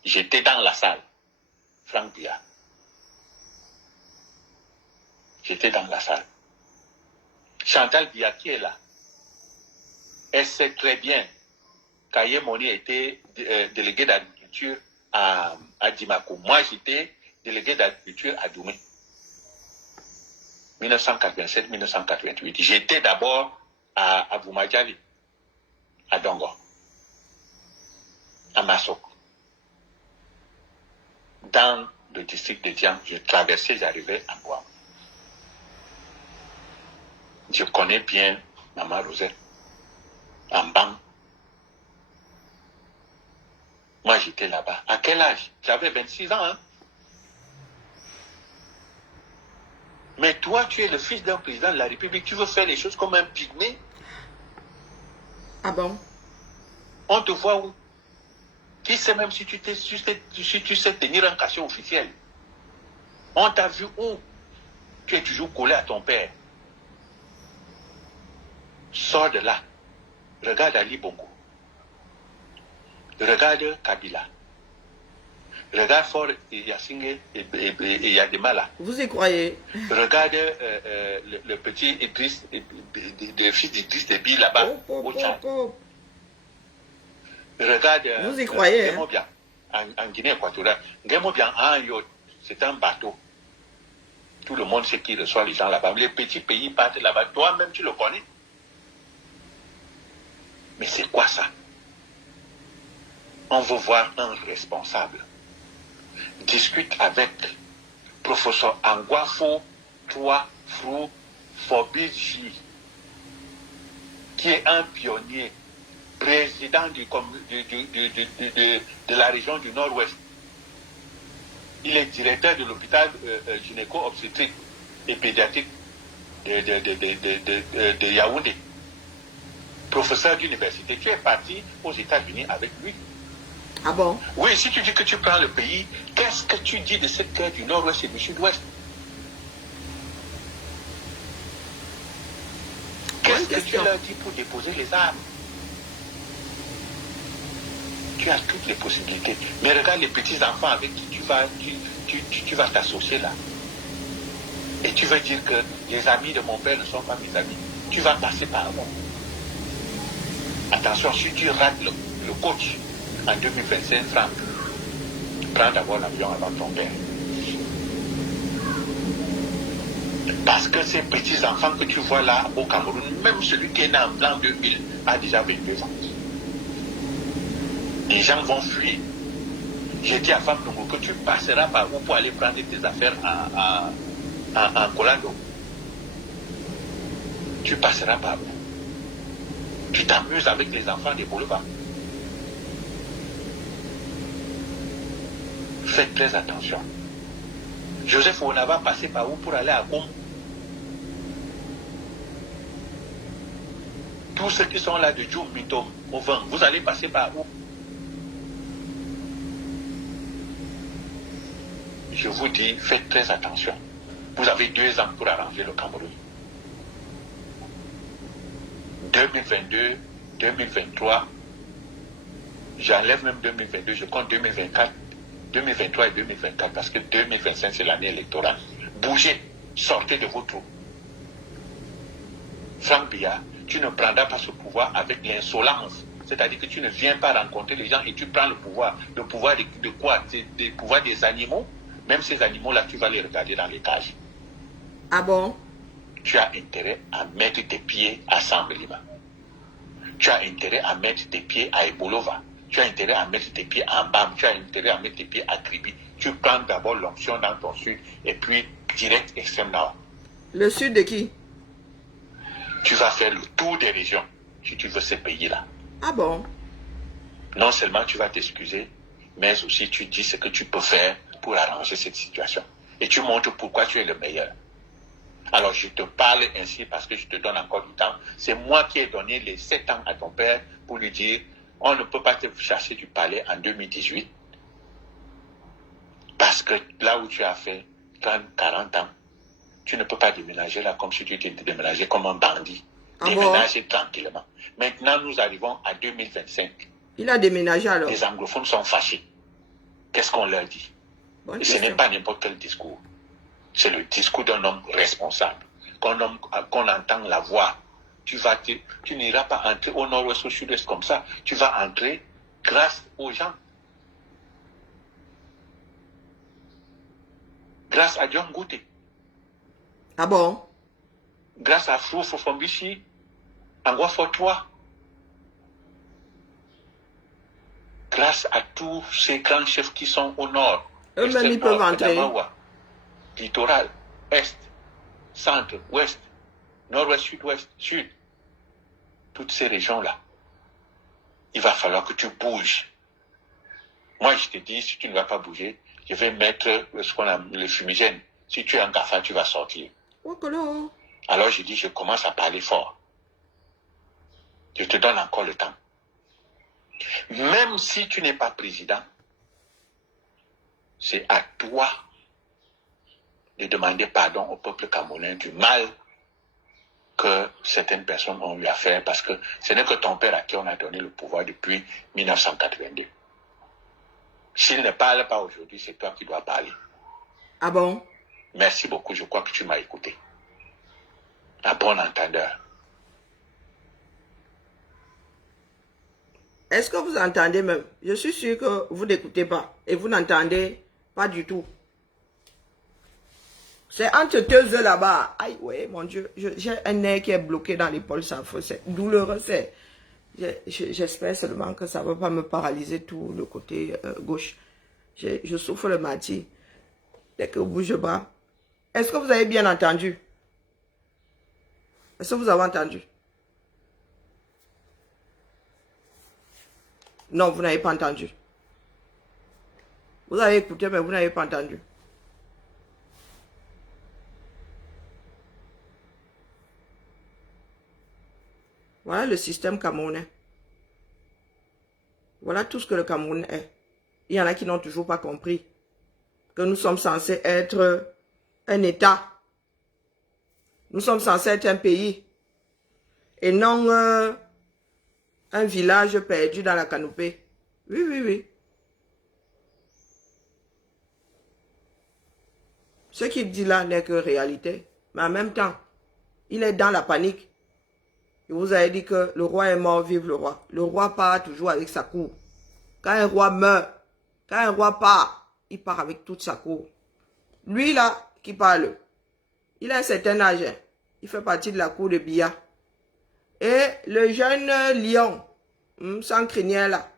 J'étais dans la salle. Franck Biya. J'étais dans la salle. Chantal Biya qui est là. Elle sait très bien qu'Aye Moni était délégué d'agriculture à Dimako. Moi, j'étais délégué d'agriculture à Doumé. 1987-1988. J'étais d'abord à Boumadjali, à Dongo, à Massok. Dans le district de Diam, je traversais, j'arrivais à Bois. Je connais bien Maman Rosette, en Bang. Moi, j'étais là-bas. À quel âge? J'avais 26 ans, hein? Mais toi, tu es le fils d'un président de la République, tu veux faire les choses comme un pygmée? Ah bon? On te voit où? Qui sait même si tu sais tenir un cachet officiel? On t'a vu où? Tu es toujours collé à ton père. Sors de là. Regarde Ali Bongo. Regarde Kabila. Regarde Fort Yassingé et Yademala. Vous y croyez? Regarde le petit Idriss, le fils d'Idriss Déby là-bas, au Tchad. Regarde vous y croyez, Ngémobia, en Guinée équatoriale. Ngémobia, c'est un bateau. Tout le monde sait qui reçoit les gens là-bas. Les petits pays partent là-bas. Toi-même, tu le connais. Mais c'est quoi ça? On veut voir un responsable. Discute avec professeur Anguafo Trois Frou Fobiji, qui est un pionnier, président de la région du Nord-Ouest. Il est directeur de l'hôpital gynéco-obstétrique et pédiatrique de Yaoundé. Professeur d'université. Tu es parti aux États-Unis avec lui. Ah bon? Oui, si tu dis que tu prends le pays, qu'est-ce que tu dis de cette terre du Nord-Ouest et du Sud-Ouest? Qu'est-ce que tu leur dis pour déposer les armes? Tu as toutes les possibilités. Mais regarde les petits-enfants avec qui tu vas t'associer là. Et tu veux dire que les amis de mon père ne sont pas mes amis. Tu vas passer par moi. Attention, si tu rates le coach en 2025 francs, prends d'abord l'avion avant ton père. Parce que ces petits-enfants que tu vois là au Cameroun, même celui qui est né en blanc 2000 a déjà 22 ans. Les gens vont fuir. J'ai dit à Femme Tongo que tu passeras par où pour aller prendre tes affaires en Colando. Tu passeras par où? Tu t'amuses avec les enfants des boulevards. Faites très attention. Joseph Ona va passer par où pour aller à Gom? Tous ceux qui sont là de Djoum, Mitom, au vent, vous allez passer par où? Je vous dis, faites très attention. Vous avez 2 ans pour arranger le Cameroun. 2022, 2023, j'enlève même 2022, je compte 2024, 2023 et 2024 parce que 2025 c'est l'année électorale. Bougez, sortez de vos trous. Franck Biya, tu ne prendras pas ce pouvoir avec l'insolence. C'est-à-dire que tu ne viens pas rencontrer les gens et tu prends le pouvoir. Le pouvoir de quoi? Le pouvoir des animaux. Même ces animaux-là, tu vas les regarder dans les cages. Ah bon? Tu as intérêt à mettre tes pieds à Samblima. Tu as intérêt à mettre tes pieds à Ebolova. Tu as intérêt à mettre tes pieds à Mbam. Tu as intérêt à mettre tes pieds à Kribi. Tu prends d'abord l'option dans ton sud et puis direct extrême nord. Le sud de qui? Tu vas faire le tour des régions si tu veux ces pays-là. Ah bon? Non seulement tu vas t'excuser, mais aussi tu dis ce que tu peux faire pour arranger cette situation. Et tu montres pourquoi tu es le meilleur. Alors je te parle ainsi parce que je te donne encore du temps. C'est moi qui ai donné les 7 ans à ton père pour lui dire on ne peut pas te chercher du palais en 2018. Parce que là où tu as fait 30, 40 ans, tu ne peux pas déménager là comme si tu étais déménagé comme un bandit. Déménager tranquillement. Maintenant, nous arrivons à 2025. Il a déménagé alors. Les anglophones sont fâchés. Qu'est-ce qu'on leur dit? Et ce n'est pas n'importe quel discours. C'est le discours d'un homme responsable. Qu'on entend la voix. Tu n'iras pas entrer au nord-ouest, au sud-est comme ça. Tu vas entrer grâce aux gens. Grâce à John Gouté. Ah bon? Grâce à Flou Fofombichi, Angwa Fortois. Grâce à tous ces grands chefs qui sont au nord. Eux-mêmes, ils peuvent entrer. Littoral, est, centre, ouest, nord-ouest, sud-ouest, sud. Toutes ces régions-là. Il va falloir que tu bouges. Moi, je te dis, si tu ne vas pas bouger, je vais mettre ce qu'on appelle le fumigène. Si tu es un cafard, tu vas sortir. Alors, je dis, je commence à parler fort. Je te donne encore le temps. Même si tu n'es pas président, c'est à toi de demander pardon au peuple camerounais du mal que certaines personnes ont eu à faire parce que ce n'est que ton père à qui on a donné le pouvoir depuis 1982. S'il ne parle pas aujourd'hui, c'est toi qui dois parler. Ah bon? Merci beaucoup, je crois que tu m'as écouté. À bon entendeur. Est-ce que vous entendez même? Je suis sûr que vous n'écoutez pas et vous n'entendez pas du tout. C'est entre 2 heures là-bas. Aïe, ouais, mon Dieu. J'ai un nez qui est bloqué dans l'épaule, ça fait. C'est douloureux. J'espère seulement que ça ne va pas me paralyser tout le côté gauche. Je souffre le mardi. Dès que vous bougez pas. Est-ce que vous avez bien entendu? Est-ce que vous avez entendu? Non, vous n'avez pas entendu. Vous avez écouté, mais vous n'avez pas entendu. Voilà le système camerounais. Voilà tout ce que le Cameroun est. Il y en a qui n'ont toujours pas compris que nous sommes censés être un État. Nous sommes censés être un pays. Et non un village perdu dans la canopée. Oui, oui, oui. Ce qu'il dit là n'est que réalité. Mais en même temps, il est dans la panique. Et vous avez dit que le roi est mort, vive le roi. Le roi part toujours avec sa cour. Quand un roi meurt, quand un roi part, il part avec toute sa cour. Lui là, qui parle, il a un certain âge. Il fait partie de la cour de Biya. Et le jeune lion, sans crinière là,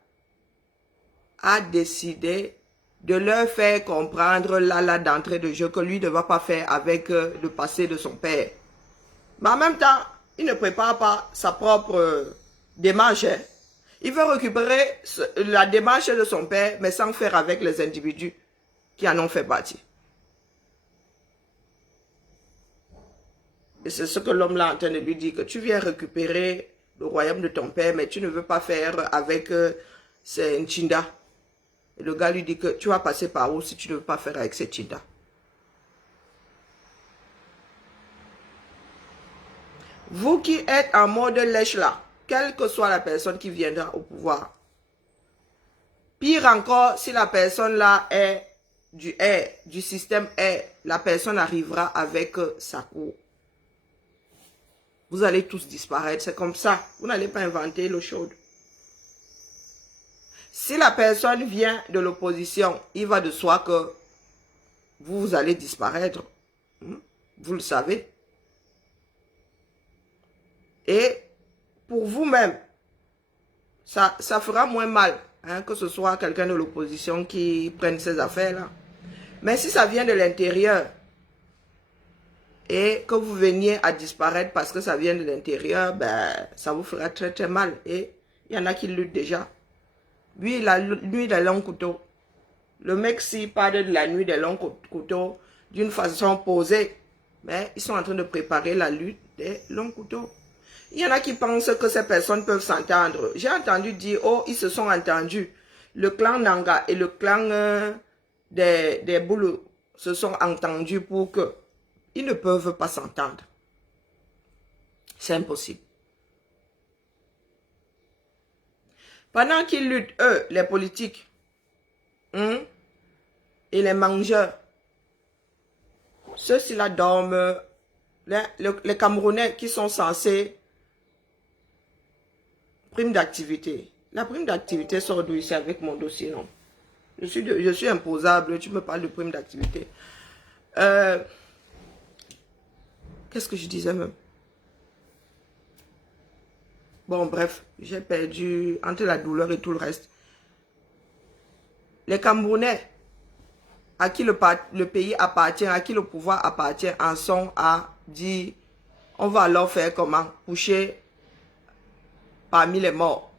a décidé de leur faire comprendre là d'entrée de jeu que lui ne va pas faire avec le passé de son père. Mais en même temps, il ne prépare pas sa propre démarche. Il veut récupérer la démarche de son père, mais sans faire avec les individus qui en ont fait partie. Et c'est ce que l'homme là est en train de lui dire, que tu viens récupérer le royaume de ton père, mais tu ne veux pas faire avec ces Nchinda. Et le gars lui dit que tu vas passer par où si tu ne veux pas faire avec ces Nchinda. Vous qui êtes en mode lèche là, quelle que soit la personne qui viendra au pouvoir, pire encore, si la personne là est du système air, la personne arrivera avec sa cour. Vous allez tous disparaître, c'est comme ça. Vous n'allez pas inventer l'eau chaude. Si la personne vient de l'opposition, il va de soi que vous allez disparaître. Vous le savez. Et pour vous-même, ça fera moins mal que ce soit quelqu'un de l'opposition qui prenne ces affaires-là. Mais si ça vient de l'intérieur et que vous veniez à disparaître parce que ça vient de l'intérieur, ben, ça vous fera très très mal. Et il y en a qui luttent déjà. Lui, la nuit des longs couteaux. Le mec, s'il parle de la nuit des longs couteaux d'une façon posée, mais ils sont en train de préparer la lutte des longs couteaux. Il y en a qui pensent que ces personnes peuvent s'entendre. J'ai entendu dire, oh, ils se sont entendus. Le clan Nanga et le clan des Boulous se sont entendus pour que ils ne peuvent pas s'entendre. C'est impossible. Pendant qu'ils luttent, eux, les politiques, et les mangeurs, ceux-ci-là dorment, les Camerounais qui sont censés prime d'activité. La prime d'activité sort d'où ici avec mon dossier, non? Je suis imposable, tu me parles de prime d'activité. Qu'est-ce que je disais même? Bon, bref, j'ai perdu entre la douleur et tout le reste. Les Camerounais, à qui le pays appartient, à qui le pouvoir appartient, en sont à dire, on va alors faire comment? Coucher parmi les morts.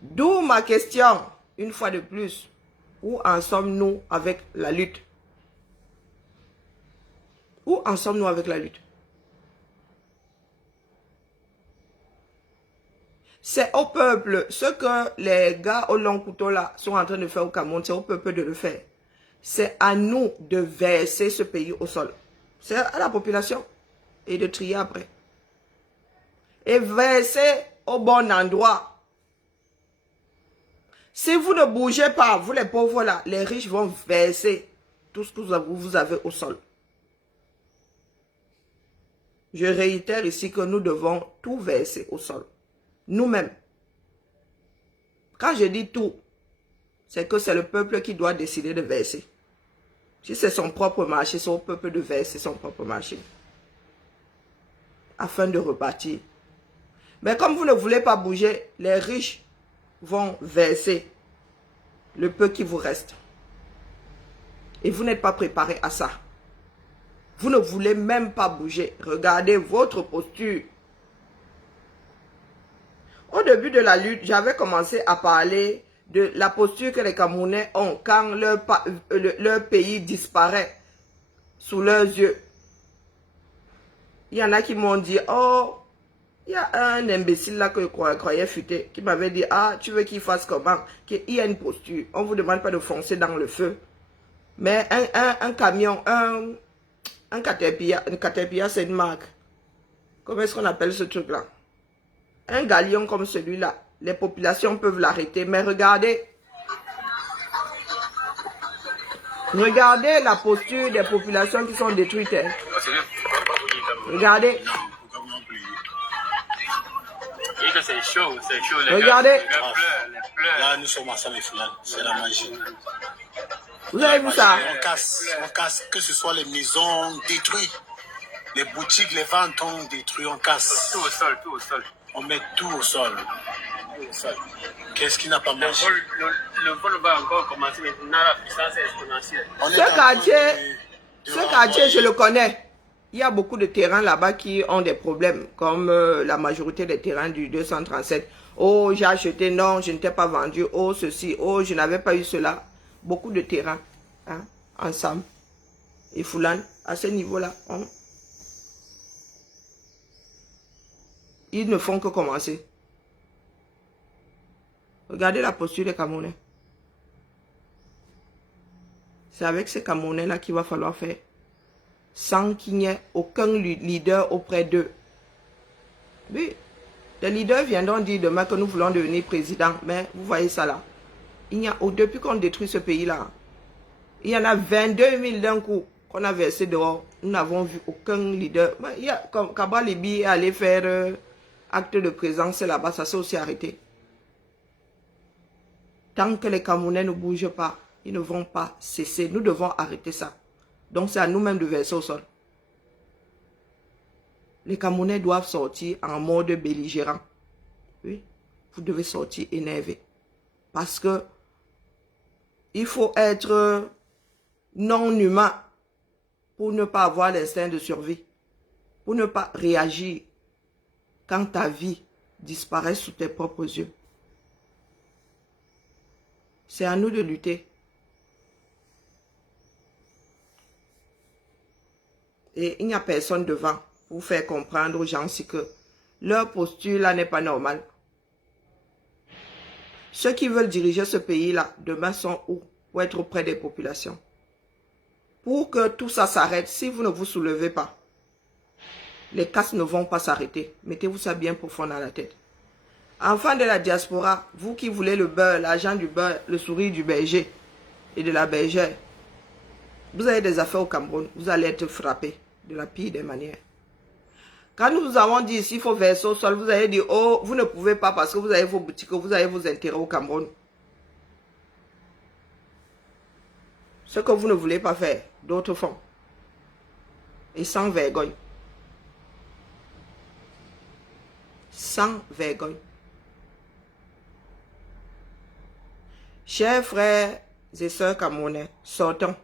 D'où ma question, une fois de plus, où en sommes-nous avec la lutte? Où en sommes-nous avec la lutte? C'est au peuple, ce que les gars au long couteau là sont en train de faire au Cameroun, c'est au peuple de le faire. C'est à nous de verser ce pays au sol. C'est à la population et de trier après. Et verser au bon endroit. Si vous ne bougez pas, vous les pauvres là, les riches vont verser tout ce que vous avez au sol. Je réitère ici que nous devons tout verser au sol. Nous-mêmes. Quand je dis tout, c'est que c'est le peuple qui doit décider de verser. Si c'est son propre marché, c'est au peuple de verser son propre marché. Afin de rebâtir. Mais comme vous ne voulez pas bouger, les riches vont verser le peu qui vous reste. Et vous n'êtes pas préparé à ça. Vous ne voulez même pas bouger. Regardez votre posture. Au début de la lutte, j'avais commencé à parler de la posture que les Camerounais ont quand leur pays disparaît sous leurs yeux. Il y en a qui m'ont dit, oh, il y a un imbécile là que je croyais futé, qui m'avait dit, ah, tu veux qu'il fasse comment? Qu'il y a une posture. On ne vous demande pas de foncer dans le feu. Mais un camion, un Caterpillar, c'est une marque. Comment est-ce qu'on appelle ce truc-là? Un galion comme celui-là, les populations peuvent l'arrêter. Mais regardez. Regardez la posture des populations qui sont détruites. Hein. Regardez. C'est chaud, les regardez. Gars, les pleurs. Là, nous sommes à Salé-Fulane. C'est la magie. Vous avez vu ça? On casse, que ce soit les maisons détruites, les boutiques, les ventes ont détruit, on casse. Tout au sol. On met tout au sol. Qu'est-ce qui n'a pas marché? Le vol va encore commencer maintenant, la puissance est exponentielle. Ce quartier, je le connais. Il y a beaucoup de terrains là-bas qui ont des problèmes, comme la majorité des terrains du 237. Oh, j'ai acheté, non, je ne t'ai pas vendu. Oh, ceci, oh, je n'avais pas eu cela. Beaucoup de terrains, hein, ensemble. Et Fulane, à ce niveau-là, ils ne font que commencer. Regardez la posture des Camerounais. C'est avec ces Camerounais-là qu'il va falloir faire. Sans qu'il n'y ait aucun leader auprès d'eux. Oui, les leaders viendront dire demain que nous voulons devenir président. Mais vous voyez ça là. Il y a, depuis qu'on détruit ce pays-là, il y en a 22 000 d'un coup qu'on a versé dehors. Nous n'avons vu aucun leader. Il y a, comme Kaba Libi est allé faire acte de présence là-bas, ça s'est aussi arrêté. Tant que les Camerounais ne bougent pas, ils ne vont pas cesser. Nous devons arrêter ça. Donc c'est à nous-mêmes de verser au sol. Les Camerounais doivent sortir en mode belligérant. Oui, vous devez sortir énervé. Parce que il faut être non humain pour ne pas avoir l'instinct de survie. Pour ne pas réagir quand ta vie disparaît sous tes propres yeux. C'est à nous de lutter. Et il n'y a personne devant pour faire comprendre aux gens que leur posture là n'est pas normale. Ceux qui veulent diriger ce pays-là, demain sont où? Pour être auprès des populations. Pour que tout ça s'arrête, si vous ne vous soulevez pas, les casses ne vont pas s'arrêter. Mettez-vous ça bien profond dans la tête. Enfants de la diaspora, vous qui voulez le beurre, l'argent du beurre, le sourire du berger et de la bergère, vous avez des affaires au Cameroun, vous allez être frappés de la pire des manières. Quand nous vous avons dit ici, il faut verser au sol, vous avez dit, oh, vous ne pouvez pas parce que vous avez vos boutiques, vous avez vos intérêts au Cameroun. Ce que vous ne voulez pas faire, d'autres font. Et sans vergogne. Sans vergogne. Chers frères et sœurs camerounais, sortons.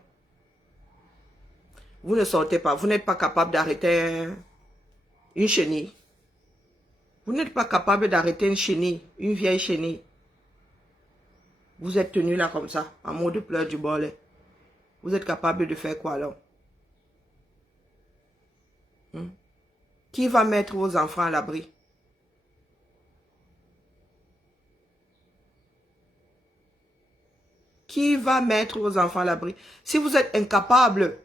Vous ne sortez pas. Vous n'êtes pas capable d'arrêter une chenille. Vous n'êtes pas capable d'arrêter une chenille, une vieille chenille. Vous êtes tenu là comme ça, en mode pleurs du bollet. Vous êtes capable de faire quoi alors? Qui va mettre vos enfants à l'abri? Qui va mettre vos enfants à l'abri? Si vous êtes incapable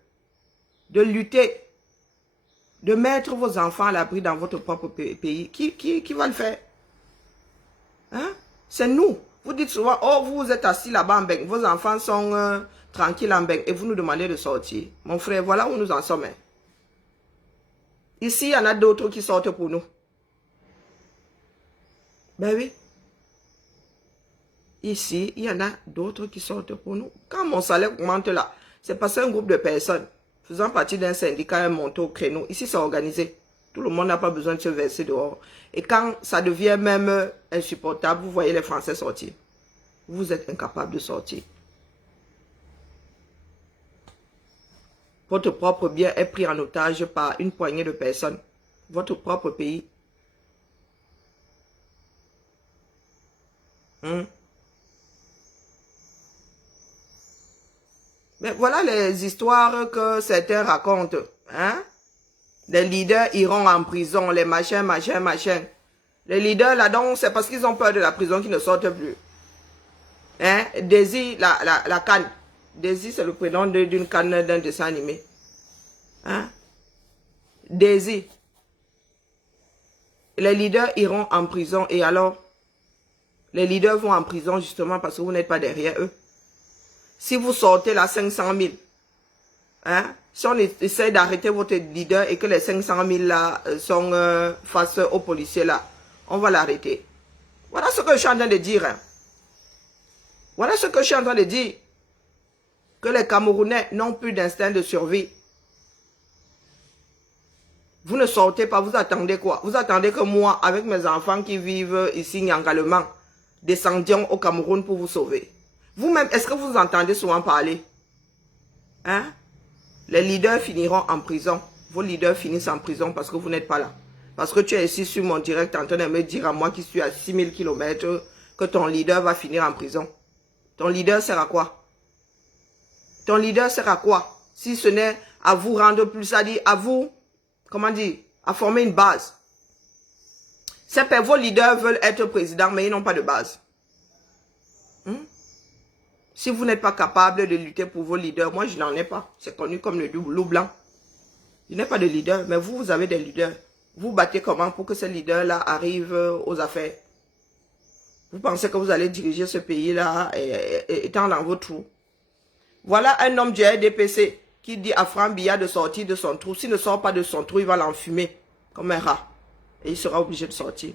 de lutter, de mettre vos enfants à l'abri dans votre propre pays, qui va le faire? Hein? C'est nous. Vous dites souvent, oh, vous êtes assis là-bas en Beng, vos enfants sont tranquilles en Beng et vous nous demandez de sortir. Mon frère, voilà où nous en sommes. Hein. Ici, il y en a d'autres qui sortent pour nous. Ben oui. Ici, il y en a d'autres qui sortent pour nous. Quand mon salaire augmente là, c'est parce qu'un groupe de personnes faisant partie d'un syndicat est monté au créneau. Ici, c'est organisé. Tout le monde n'a pas besoin de se verser dehors. Et quand ça devient même insupportable, vous voyez les Français sortir. Vous êtes incapables de sortir. Votre propre bien est pris en otage par une poignée de personnes. Votre propre pays. Mais voilà les histoires que certains racontent. Hein? Les leaders iront en prison, les machins. Les leaders là-dedans, c'est parce qu'ils ont peur de la prison qu'ils ne sortent plus. Hein? Daisy, la canne. Daisy, c'est le prénom d'une canne d'un dessin animé. Hein? Daisy. Les leaders iront en prison et alors, Les leaders vont en prison justement parce que vous n'êtes pas derrière eux. Si vous sortez là 500 000, hein, si on essaie d'arrêter votre leader et que les 500 000 là sont face aux policiers là, on va l'arrêter. Voilà ce que je suis en train de dire. Hein. Voilà ce que je suis en train de dire. Que les Camerounais n'ont plus d'instinct de survie. Vous ne sortez pas, vous attendez quoi? Vous attendez que moi, avec mes enfants qui vivent ici nyangalement, descendions au Cameroun pour vous sauver. Vous-même, est-ce que vous entendez souvent parler? Hein? Les leaders finiront en prison. Vos leaders finissent en prison parce que vous n'êtes pas là. Parce que tu es ici sur mon direct en train de me dire à moi qui suis à 6000 km que ton leader va finir en prison. Ton leader sert à quoi? Ton leader sert à quoi? Si ce n'est à vous rendre plus, c'est-à-dire à vous, comment dire, à former une base. Vos leaders veulent être présidents, mais ils n'ont pas de base. Si vous n'êtes pas capable de lutter pour vos leaders, moi je n'en ai pas. C'est connu comme le loup blanc. Je n'ai pas de leader, mais vous, vous avez des leaders. Vous battez comment pour que ces leaders-là arrivent aux affaires? Vous pensez que vous allez diriger ce pays-là étant dans vos trous? Voilà un homme du RDPC qui dit à Franck Biya de sortir de son trou. S'il ne sort pas de son trou, il va l'enfumer comme un rat. Et il sera obligé de sortir.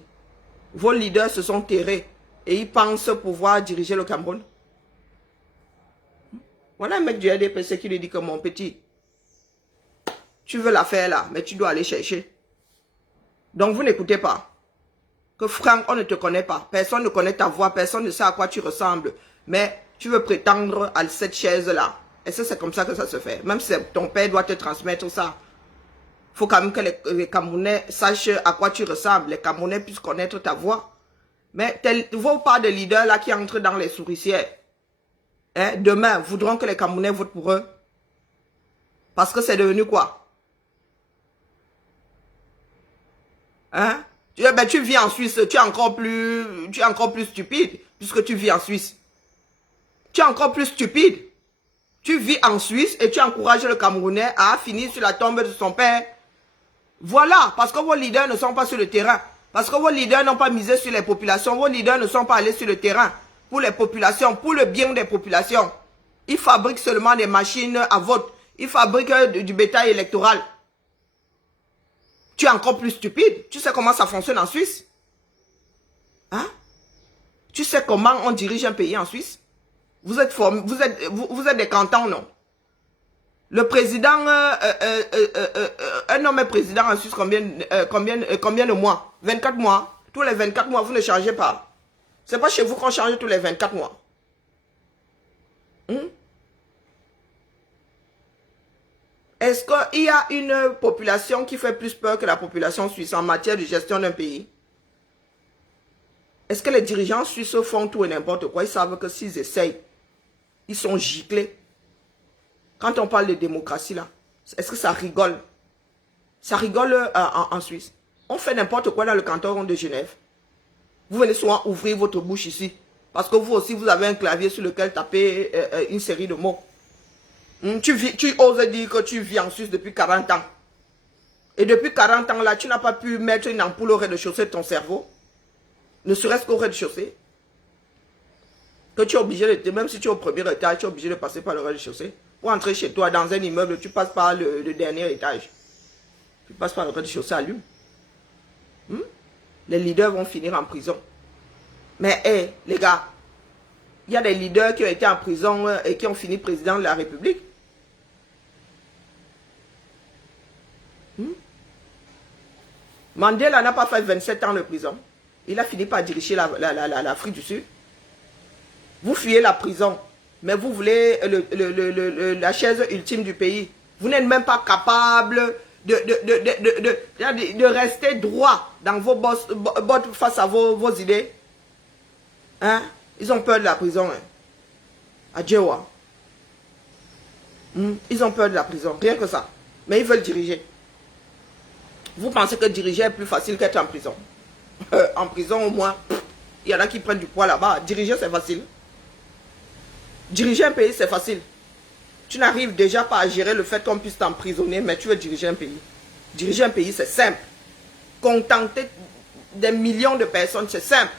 Vos leaders se sont terrés et ils pensent pouvoir diriger le Cameroun. Voilà un mec du RDPC qui lui dit que mon petit, tu veux la faire là, mais tu dois aller chercher. Donc vous n'écoutez pas. Que Franck, on ne te connaît pas. Personne ne connaît ta voix, personne ne sait à quoi tu ressembles. Mais tu veux prétendre à cette chaise-là. Et c'est comme ça que ça se fait. Même si ton père doit te transmettre ça. Il faut quand même que les Camerounais sachent à quoi tu ressembles. Les Camerounais puissent connaître ta voix. Mais vos pas de leaders là qui entrent dans les souricières. Hein, demain, voudront que les Camerounais votent pour eux. Parce que c'est devenu quoi? Hein? Tu vis en Suisse, tu es encore plus stupide puisque tu vis en Suisse. Tu es encore plus stupide. Tu vis en Suisse et tu encourages le Camerounais à finir sur la tombe de son père. Voilà, parce que vos leaders ne sont pas sur le terrain. Parce que vos leaders n'ont pas misé sur les populations. Vos leaders ne sont pas allés sur le terrain pour les populations, pour le bien des populations. Ils fabriquent seulement des machines à vote. Ils fabriquent du bétail électoral. Tu es encore plus stupide. Tu sais comment ça fonctionne en Suisse? Hein? Tu sais comment on dirige un pays en Suisse? Vous êtes des cantons, non? Le président, un homme est président en Suisse combien de mois? 24 mois. Tous les 24 mois, vous ne changez pas. C'est pas chez vous qu'on change tous les 24 mois. Est-ce qu'il y a une population qui fait plus peur que la population suisse en matière de gestion d'un pays? Est-ce que les dirigeants suisses font tout et n'importe quoi? Ils savent que s'ils essayent, ils sont giclés. Quand on parle de démocratie là, est-ce que ça rigole? Ça rigole en Suisse. On fait n'importe quoi dans le canton de Genève. Vous venez souvent ouvrir votre bouche ici. Parce que vous aussi, vous avez un clavier sur lequel taper une série de mots. Tu oses dire que tu vis en Suisse depuis 40 ans. Et depuis 40 ans là, tu n'as pas pu mettre une ampoule au rez-de-chaussée de ton cerveau. Ne serait-ce qu'au rez-de-chaussée. Que tu es obligé de, même si tu es au premier étage, tu es obligé de passer par le rez-de-chaussée. Pour entrer chez toi dans un immeuble, tu passes par le dernier étage. Tu passes par le rez-de-chaussée, allume. Les leaders vont finir en prison. Mais les gars, il y a des leaders qui ont été en prison et qui ont fini président de la République. Mandela n'a pas fait 27 ans de prison. Il a fini par diriger l'Afrique du Sud. Vous fuyez la prison, mais vous voulez la chaise ultime du pays. Vous n'êtes même pas capable de rester droit dans vos bottes face à vos idées. Hein? Ils ont peur de la prison. Hein? À Djewa. Ils ont peur de la prison, rien que ça. Mais ils veulent diriger. Vous pensez que diriger est plus facile qu'être en prison? En prison, au moins, il y en a qui prennent du poids là-bas. Diriger, c'est facile. Diriger un pays, c'est facile. Tu n'arrives déjà pas à gérer le fait qu'on puisse t'emprisonner, mais tu veux diriger un pays. Diriger un pays, c'est simple. Contenter des millions de personnes, c'est simple.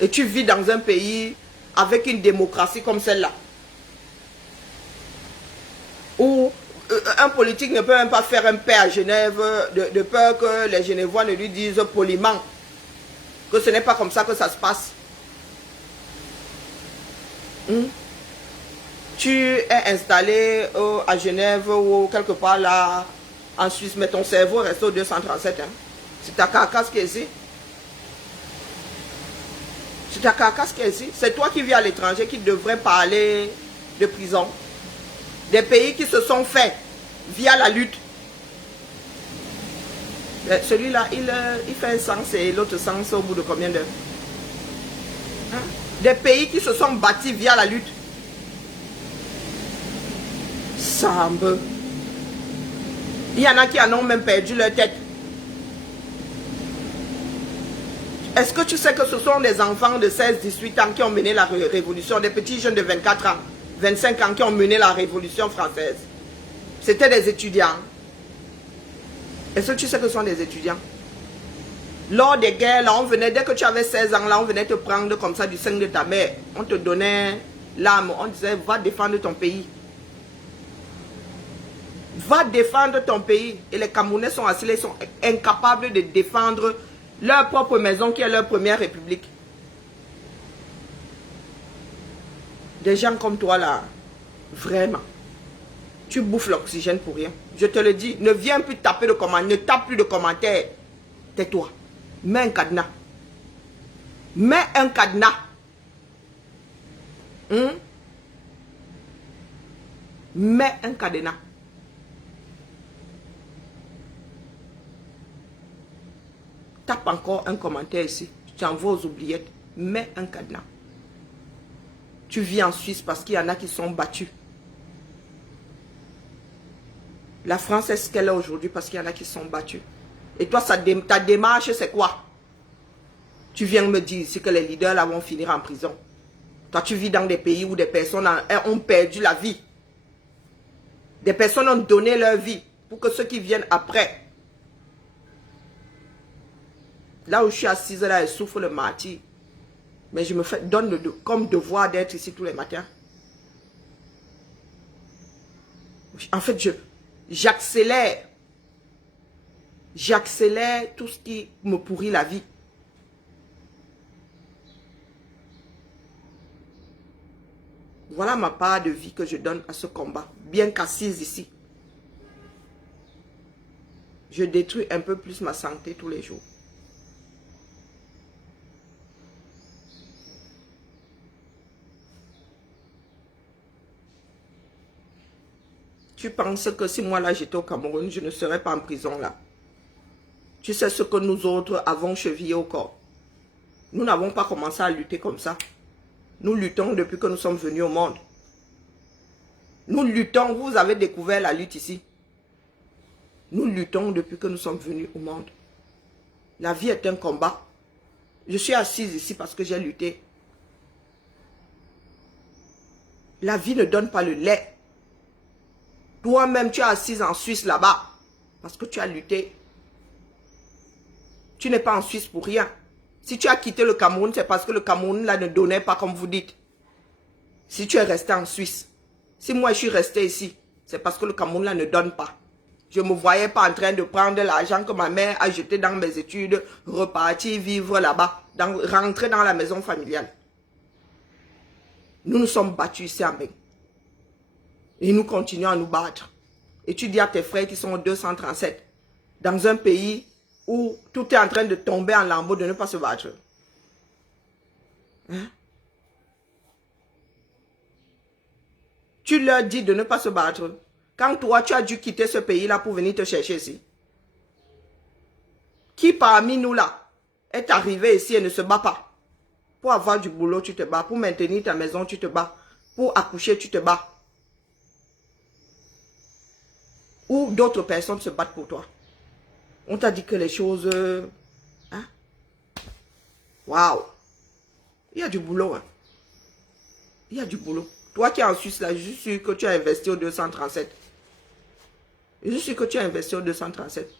Et tu vis dans un pays avec une démocratie comme celle-là. Où un politique ne peut même pas faire un paix à Genève de peur que les Genevois ne lui disent poliment que ce n'est pas comme ça que ça se passe. Tu es installé à Genève ou quelque part là en Suisse, mais ton cerveau reste au 237. Hein. C'est ta carcasse qui est ici. C'est ta carcasse qui est ici. C'est toi qui vis à l'étranger qui devrais parler de prison. Des pays qui se sont faits via la lutte. Celui-là, il fait un sens et l'autre sens au bout de combien d'heures? Hein? Des pays qui se sont bâtis via la lutte. Sambe. Il y en a qui en ont même perdu leur tête. Est-ce que tu sais que ce sont des enfants de 16-18 ans qui ont mené la révolution, des petits jeunes de 24 ans, 25 ans qui ont mené la révolution française? C'était des étudiants. Est-ce que tu sais que ce sont des étudiants? Lors des guerres, là, on venait, dès que tu avais 16 ans, là, on venait te prendre comme ça du sein de ta mère. On te donnait l'arme, on disait, va défendre ton pays. Va défendre ton pays. Et les Camerounais sont assis, ils sont incapables de défendre leur propre maison qui est leur première république. Des gens comme toi là, vraiment, tu bouffes l'oxygène pour rien. Je te le dis, ne viens plus taper de commentaires, ne tape plus de commentaires. Tais-toi. Mets un cadenas. Mets un cadenas. Mets un cadenas. Tape encore un commentaire ici. Tu envoies aux oubliettes. Mets un cadenas. Tu vis en Suisse parce qu'il y en a qui sont battus. La France est ce qu'elle est aujourd'hui parce qu'il y en a qui sont battus. Et toi, ta démarche, c'est quoi? Tu viens me dire ici que les leaders là vont finir en prison. Toi, tu vis dans des pays où des personnes ont perdu la vie. Des personnes ont donné leur vie pour que ceux qui viennent après. Là où je suis assise, là, je souffre le martyre. Mais je me donne comme devoir d'être ici tous les matins. En fait, j'accélère. J'accélère tout ce qui me pourrit la vie. Voilà ma part de vie que je donne à ce combat. Bien qu'assise ici. Je détruis un peu plus ma santé tous les jours. Tu penses que si moi là j'étais au Cameroun, je ne serais pas en prison là. Tu sais ce que nous autres avons chevillé au corps. Nous n'avons pas commencé à lutter comme ça. Nous luttons depuis que nous sommes venus au monde. Nous luttons, vous avez découvert la lutte ici. Nous luttons depuis que nous sommes venus au monde. La vie est un combat. Je suis assise ici parce que j'ai lutté. La vie ne donne pas le lait. Toi-même, tu es assise en Suisse là-bas parce que tu as lutté. Tu n'es pas en Suisse pour rien. Si tu as quitté le Cameroun, c'est parce que le Cameroun là ne donnait pas comme vous dites. Si tu es resté en Suisse, si moi je suis resté ici, c'est parce que le Cameroun là ne donne pas. Je ne me voyais pas en train de prendre l'argent que ma mère a jeté dans mes études, repartir vivre là-bas, rentrer dans la maison familiale. Nous nous sommes battus ici en Beng. Et nous continuons à nous battre. Et tu dis à tes frères qui sont au 237, dans un pays où tout est en train de tomber en lambeaux, de ne pas se battre. Hein? Tu leur dis de ne pas se battre. Quand toi, tu as dû quitter ce pays-là pour venir te chercher ici. Qui parmi nous là est arrivé ici et ne se bat pas? Pour avoir du boulot, tu te bats. Pour maintenir ta maison, tu te bats. Pour accoucher, tu te bats. Ou d'autres personnes se battent pour toi. On t'a dit que les choses... Hein? Waouh! Il y a du boulot. Hein? Il y a du boulot. Toi qui es en Suisse, là, je suis sûr que tu as investi au 237. Je suis sûr que tu as investi au 237.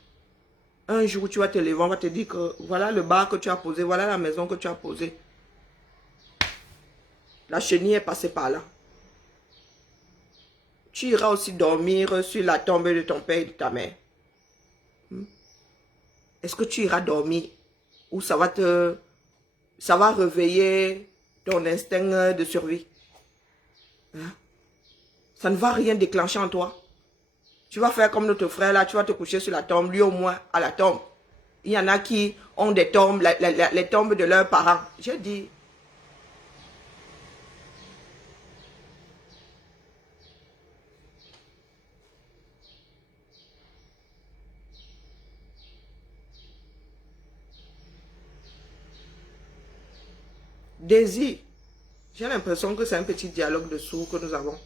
Un jour, tu vas te lever, on va te dire que voilà le bar que tu as posé, voilà la maison que tu as posée. La chenille est passée par là. Tu iras aussi dormir sur la tombe de ton père et de ta mère. Est-ce que tu iras dormir ou ça va réveiller ton instinct de survie? Hein? Ça ne va rien déclencher en toi. Tu vas faire comme notre frère là, tu vas te coucher sur la tombe, lui au moins à la tombe. Il y en a qui ont des tombes, les tombes de leurs parents. Je dis, désir. J'ai l'impression que c'est un petit dialogue de sourds que nous avons.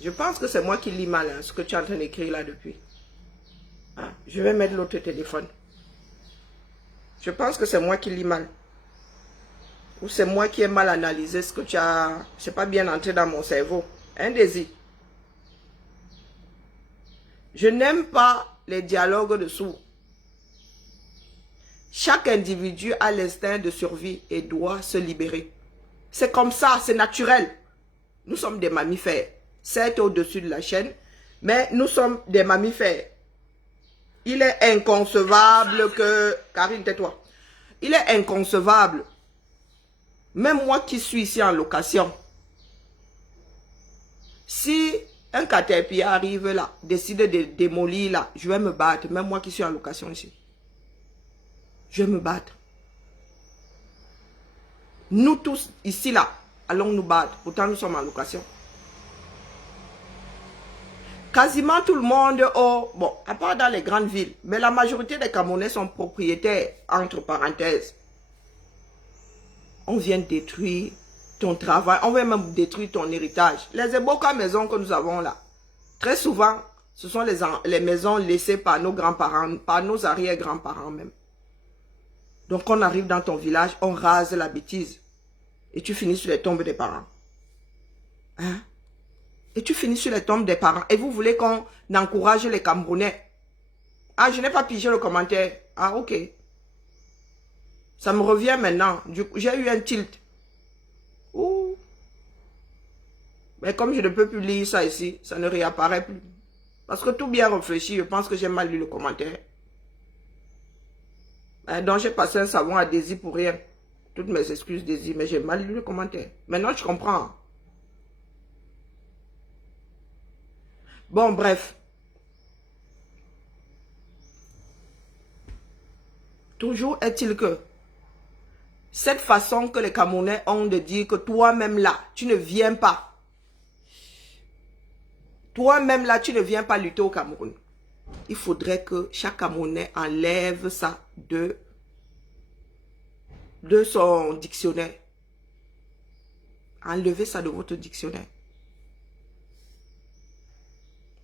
Je pense que c'est moi qui lis mal, hein, ce que tu es en train d'écrire là depuis. Ah, je vais mettre l'autre téléphone. Je pense que c'est moi qui lis mal. Ou c'est moi qui ai mal analysé ce que tu as... C'est pas bien entré dans mon cerveau. Un désir. Je n'aime pas les dialogues de sourds. Chaque individu a l'instinct de survie et doit se libérer. C'est comme ça, c'est naturel. Nous sommes des mammifères. Certes au-dessus de la chaîne, mais nous sommes des mammifères. Il est inconcevable que... Karine, tais-toi. Il est inconcevable. Même moi qui suis ici en location. Si un caterpillar arrive là, décide de démolir là, je vais me battre. Même moi qui suis en location ici. Je vais me battre. Nous tous ici là, allons nous battre. Pourtant nous sommes en location. Quasiment tout le monde, bon, à part dans les grandes villes, mais la majorité des Camerounais sont propriétaires, entre parenthèses. On vient détruire ton travail, on vient même détruire ton héritage. Les éboka maisons que nous avons là, très souvent, ce sont les maisons laissées par nos grands-parents, par nos arrière-grands-parents même. Donc on arrive dans ton village, on rase la bêtise. Et tu finis sur les tombes des parents. Hein? Et tu finis sur les tombes des parents. Et vous voulez qu'on encourage les Camerounais. Ah, je n'ai pas pigé le commentaire. Ah, ok. Ça me revient maintenant. J'ai eu un tilt. Ouh. Mais comme je ne peux plus lire ça ici, ça ne réapparaît plus. Parce que tout bien réfléchi, je pense que j'ai mal lu le commentaire. Donc j'ai passé un savon à Daisy pour rien. Toutes mes excuses Daisy, mais j'ai mal lu le commentaire. Maintenant je comprends. Bon, bref. Toujours est-il que cette façon que les Camerounais ont de dire que toi-même là, tu ne viens pas. Toi-même là, tu ne viens pas lutter au Cameroun. Il faudrait que chaque Camerounais enlève ça de son dictionnaire. Enlevez ça de votre dictionnaire.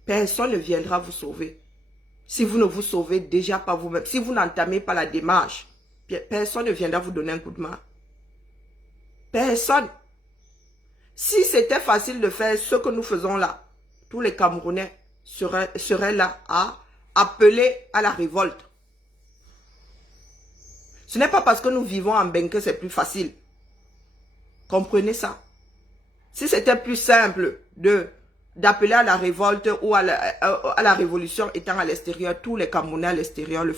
Personne ne viendra vous sauver. Si vous ne vous sauvez déjà pas vous-même, si vous n'entamez pas la démarche, personne ne viendra vous donner un coup de main. Personne. Si c'était facile de faire ce que nous faisons là, tous les Camerounais seraient là à appeler à la révolte. Ce n'est pas parce que nous vivons en Bengue que c'est plus facile. Comprenez ça. Si c'était plus simple d'appeler à la révolte ou à la révolution étant à l'extérieur, tous les Camerounais à l'extérieur le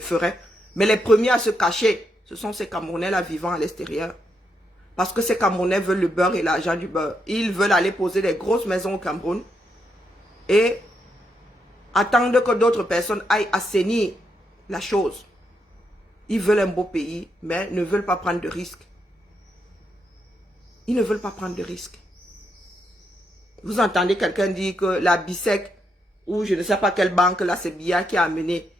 feraient. Mais les premiers à se cacher, ce sont ces Camerounais-là vivant à l'extérieur. Parce que ces Camerounais veulent le beurre et l'argent du beurre. Ils veulent aller poser des grosses maisons au Cameroun et attendre que d'autres personnes aillent assainir la chose. Ils veulent un beau pays, mais ne veulent pas prendre de risques. Ils ne veulent pas prendre de risques. Vous entendez quelqu'un dire que la BISEC, ou je ne sais pas quelle banque, là, c'est Biya qui a amené,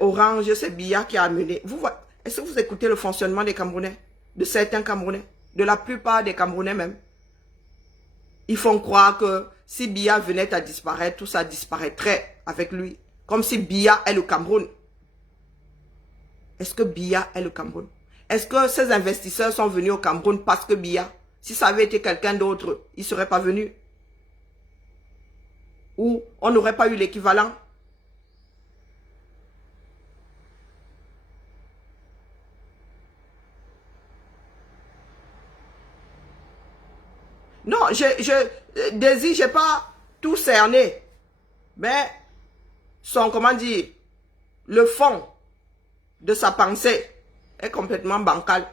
Orange, c'est Biya qui a amené. Est-ce que vous écoutez le fonctionnement des Camerounais? De certains Camerounais? De la plupart des Camerounais même? Ils font croire que si Biya venait à disparaître, tout ça disparaîtrait avec lui. Comme si Biya est le Cameroun. Est-ce que Biya est le Cameroun? Est-ce que ces investisseurs sont venus au Cameroun parce que Biya? Si ça avait été quelqu'un d'autre, il ne serait pas venu. Ou on n'aurait pas eu l'équivalent. Non, Désir, je n'ai pas tout cerné. Mais comment dire, le fond de sa pensée est complètement bancal.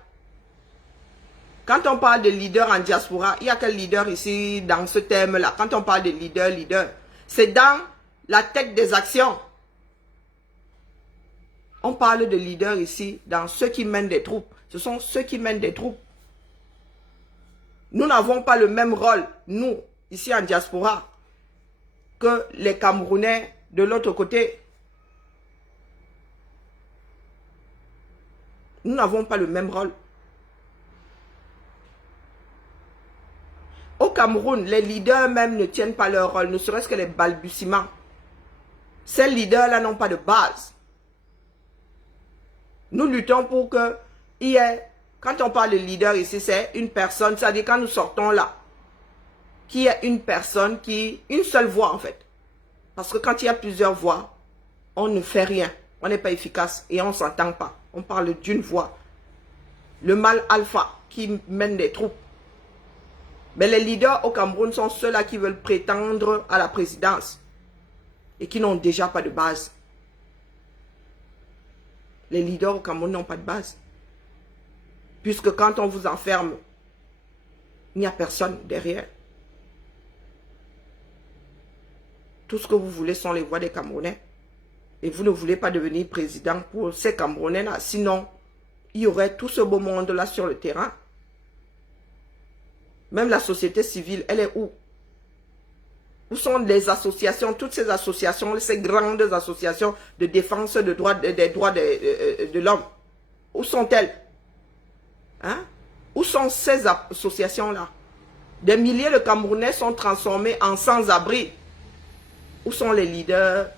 Quand on parle de leader en diaspora, il y a quel leader ici dans ce thème-là? Quand on parle de leader, c'est dans la tête des actions. On parle de leader ici dans ceux qui mènent des troupes. Ce sont ceux qui mènent des troupes. Nous n'avons pas le même rôle, nous, ici en diaspora, que les Camerounais de l'autre côté. Nous n'avons pas le même rôle. Au Cameroun, les leaders même ne tiennent pas leur rôle, ne serait-ce que les balbutiements. Ces leaders-là n'ont pas de base. Nous luttons pour que il y ait, quand on parle de leader ici, c'est une personne, c'est-à-dire quand nous sortons là, qu'il y ait une personne une seule voix en fait. Parce que quand il y a plusieurs voix, on ne fait rien, on n'est pas efficace et on ne s'entend pas. On parle d'une voix. Le mâle alpha qui mène des troupes. Mais les leaders au Cameroun sont ceux-là qui veulent prétendre à la présidence et qui n'ont déjà pas de base. Les leaders au Cameroun n'ont pas de base. Puisque quand on vous enferme, il n'y a personne derrière. Tout ce que vous voulez sont les voix des Camerounais. Et vous ne voulez pas devenir président pour ces Camerounais-là. Sinon, il y aurait tout ce beau monde-là sur le terrain. Même la société civile, elle est où? Où sont les associations, toutes ces associations, ces grandes associations de défense des droits de l'homme? Où sont-elles? Hein? Où sont ces associations-là? Des milliers de Camerounais sont transformés en sans-abri. Où sont les leaders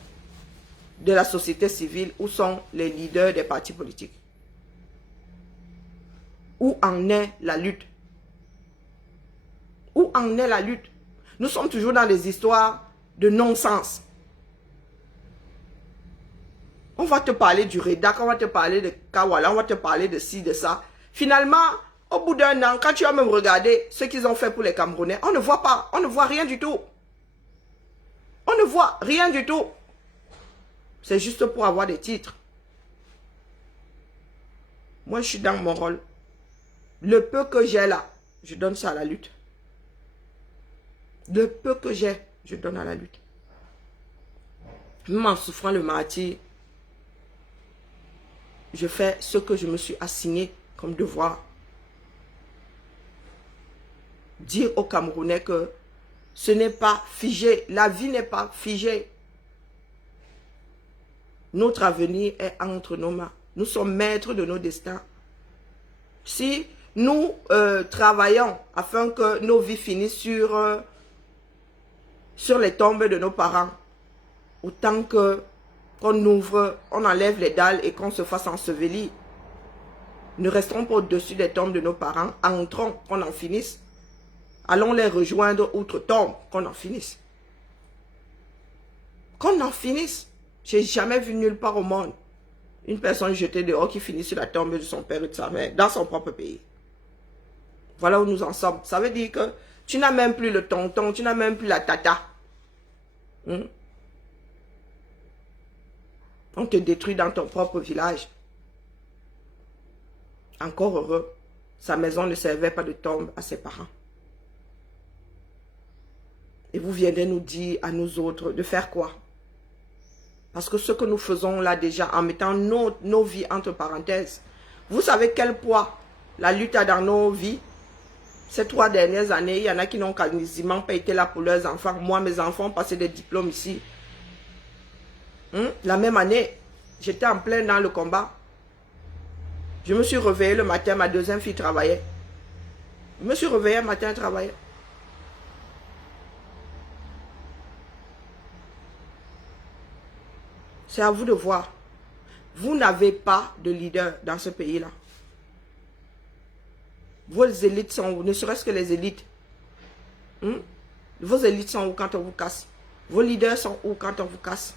de la société civile? Où sont les leaders des partis politiques? Où en est la lutte? Où en est la lutte? Nous sommes toujours dans des histoires de non-sens. On va te parler du Redac, on va te parler de Kawala, on va te parler de ci, de ça. Finalement, au bout d'un an, quand tu vas même regarder ce qu'ils ont fait pour les Camerounais, on ne voit pas, on ne voit rien du tout. On ne voit rien du tout. C'est juste pour avoir des titres. Moi, je suis dans mon rôle. Le peu que j'ai là, je donne ça à la lutte. Le peu que j'ai, je donne à la lutte. Même en souffrant le martyre, je fais ce que je me suis assigné comme devoir. Dire aux Camerounais que ce n'est pas figé. La vie n'est pas figée. Notre avenir est entre nos mains. Nous sommes maîtres de nos destins. Si nous travaillons afin que nos vies finissent sur les tombes de nos parents, autant qu'on ouvre, on enlève les dalles et qu'on se fasse ensevelir. Ne restons pas au-dessus des tombes de nos parents, entrons, qu'on en finisse. Allons les rejoindre outre-tombe, qu'on en finisse. Qu'on en finisse. J'ai jamais vu nulle part au monde une personne jetée dehors qui finit sur la tombe de son père et de sa mère, dans son propre pays. Voilà où nous en sommes. Ça veut dire que tu n'as même plus le tonton, tu n'as même plus la tata. On te détruit dans ton propre village. Encore heureux, sa maison ne servait pas de tombe à ses parents. Et vous viendrez nous dire à nous autres de faire quoi? Parce que ce que nous faisons là déjà, en mettant nos vies entre parenthèses, vous savez quel poids la lutte a dans nos vies? Ces 3 dernières années, il y en a qui n'ont quasiment pas été là pour leurs enfants. Moi, mes enfants ont passé des diplômes ici. La même année, j'étais en plein dans le combat. Je me suis réveillée le matin, ma deuxième fille travaillait. Je me suis réveillée le matin, elle travaillait. C'est à vous de voir. Vous n'avez pas de leader dans ce pays-là. Vos élites sont où? Ne serait-ce que les élites. Vos élites sont où quand on vous casse? Vos leaders sont où quand on vous casse?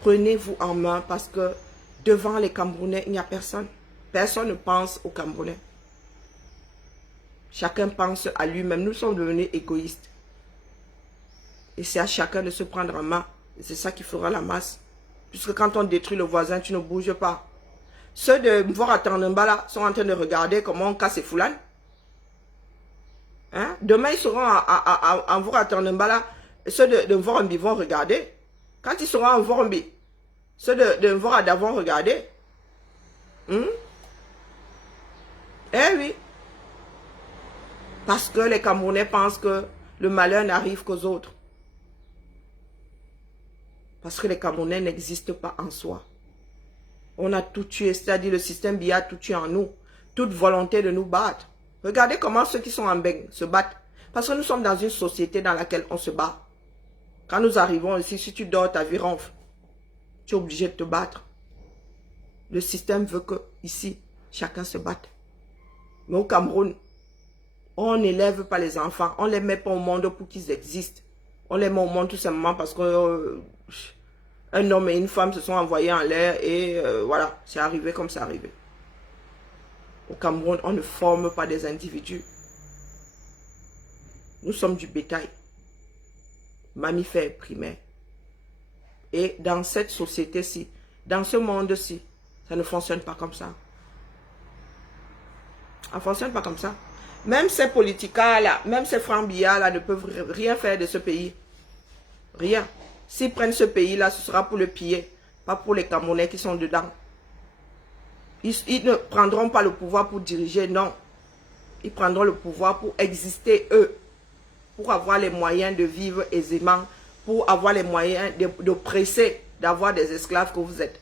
Prenez-vous en main parce que devant les Camerounais, il n'y a personne. Personne ne pense aux Camerounais. Chacun pense à lui-même. Nous sommes devenus égoïstes. Et c'est à chacun de se prendre en main. Et c'est ça qui fera la masse. Puisque quand on détruit le voisin, tu ne bouges pas. Ceux de Mvora à Tandemba sont en train de regarder comment on casse les Foulane. Hein? Demain, ils seront en Mvora à Tandemba. Ceux de Mvorombi vont regarder. Quand ils seront en Mvorombi, ceux de Mvora d'avant regarder. Eh oui. Parce que les Camerounais pensent que le malheur n'arrive qu'aux autres. Parce que les Camerounais n'existent pas en soi. On a tout tué, c'est-à-dire le système BIA a tout tué en nous. Toute volonté de nous battre. Regardez comment ceux qui sont en Beng se battent. Parce que nous sommes dans une société dans laquelle on se bat. Quand nous arrivons ici, si tu dors, ta vie ronfle. Tu es obligé de te battre. Le système veut que ici, chacun se batte. Mais au Cameroun, on n'élève pas les enfants. On ne les met pas au monde pour qu'ils existent. On les met au monde tout simplement parce que un homme et une femme se sont envoyés en l'air et voilà, c'est arrivé comme c'est arrivé. Au Cameroun, on ne forme pas des individus. Nous sommes du bétail. Mammifères primaires. Et dans cette société-ci, dans ce monde-ci, ça ne fonctionne pas comme ça. Ça ne fonctionne pas comme ça. Même ces politiciens-là, même ces francs-billards-là ne peuvent rien faire de ce pays. Rien. S'ils prennent ce pays-là, ce sera pour le piller, pas pour les Camerounais qui sont dedans. Ils ne prendront pas le pouvoir pour diriger, non. Ils prendront le pouvoir pour exister, eux. Pour avoir les moyens de vivre aisément, pour avoir les moyens de presser, d'avoir des esclaves que vous êtes.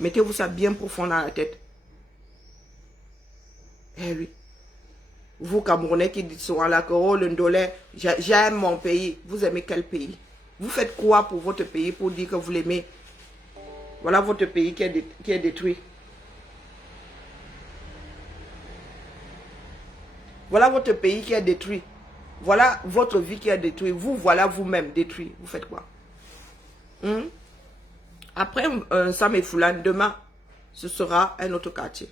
Mettez-vous ça bien profond dans la tête. Eh oui. Vous, Camerounais, qui dites souvent là que oh, le Ndolé, j'aime mon pays. Vous aimez quel pays? Vous faites quoi pour votre pays pour dire que vous l'aimez? Voilà votre pays qui est détruit. Voilà votre pays qui est détruit. Voilà votre vie qui est détruite. Vous, voilà vous-même détruit. Vous faites quoi? Après Sam et Foulane, demain, ce sera un autre quartier.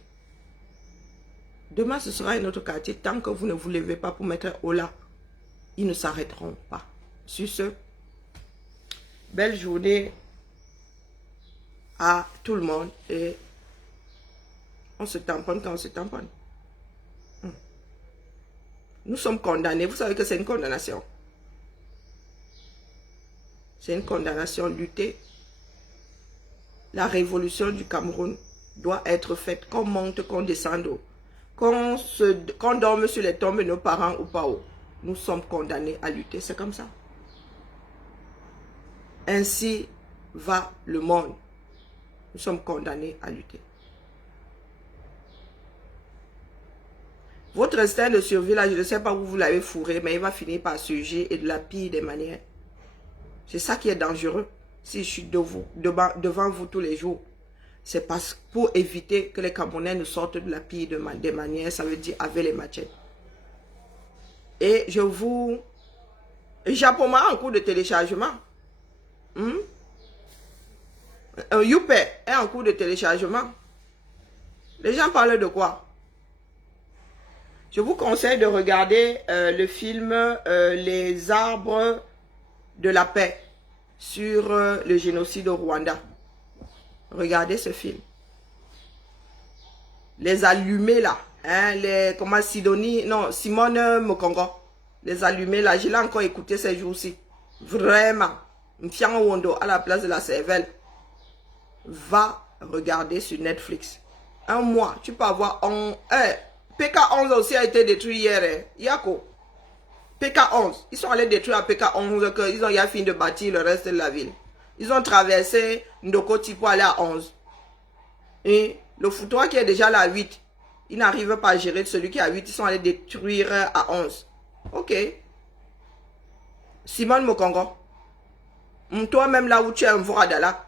Demain, ce sera un autre quartier. Tant que vous ne vous levez pas pour mettre Ola, ils ne s'arrêteront pas. Sur ce, belle journée à tout le monde. Et on se tamponne quand on se tamponne. Nous sommes condamnés. Vous savez que c'est une condamnation. C'est une condamnation luttée. La révolution du Cameroun doit être faite. Qu'on monte, qu'on descende. Qu'on dorme sur les tombes de nos parents ou pas haut. Nous sommes condamnés à lutter. C'est comme ça. Ainsi va le monde. Nous sommes condamnés à lutter. Votre instinct de survie, là, je ne sais pas où vous l'avez fourré, mais il va finir par surgir et de la pire des manières. C'est ça qui est dangereux. Si je suis devant vous tous les jours, c'est parce pour éviter que les Camerounais ne sortent de la pire des manières, ça veut dire avec les machettes. Et je vous... Japoma en cours de téléchargement. Youpe est en cours de téléchargement. Les gens parlent de quoi? Je vous conseille de regarder le film Les arbres de la paix sur le génocide au Rwanda. Regardez ce film. Les allumés là, hein, Simone Mokongo. Les allumés là, je l'ai encore écouté ces jours-ci. Vraiment. Mfiang Wondo à la place de la cervelle. Va regarder sur Netflix. Un mois, tu peux avoir PK11 aussi a été détruit hier. Yako. PK11. Ils sont allés détruire à PK11. Ils ont fini de bâtir le reste de la ville. Ils ont traversé Ndokoti pour aller à 11. Et le foutoir qui est déjà là à 8. Ils n'arrivent pas à gérer celui qui est à 8. Ils sont allés détruire à 11. Ok. Simone Mokongo. Toi-même là où tu es en Vorada là.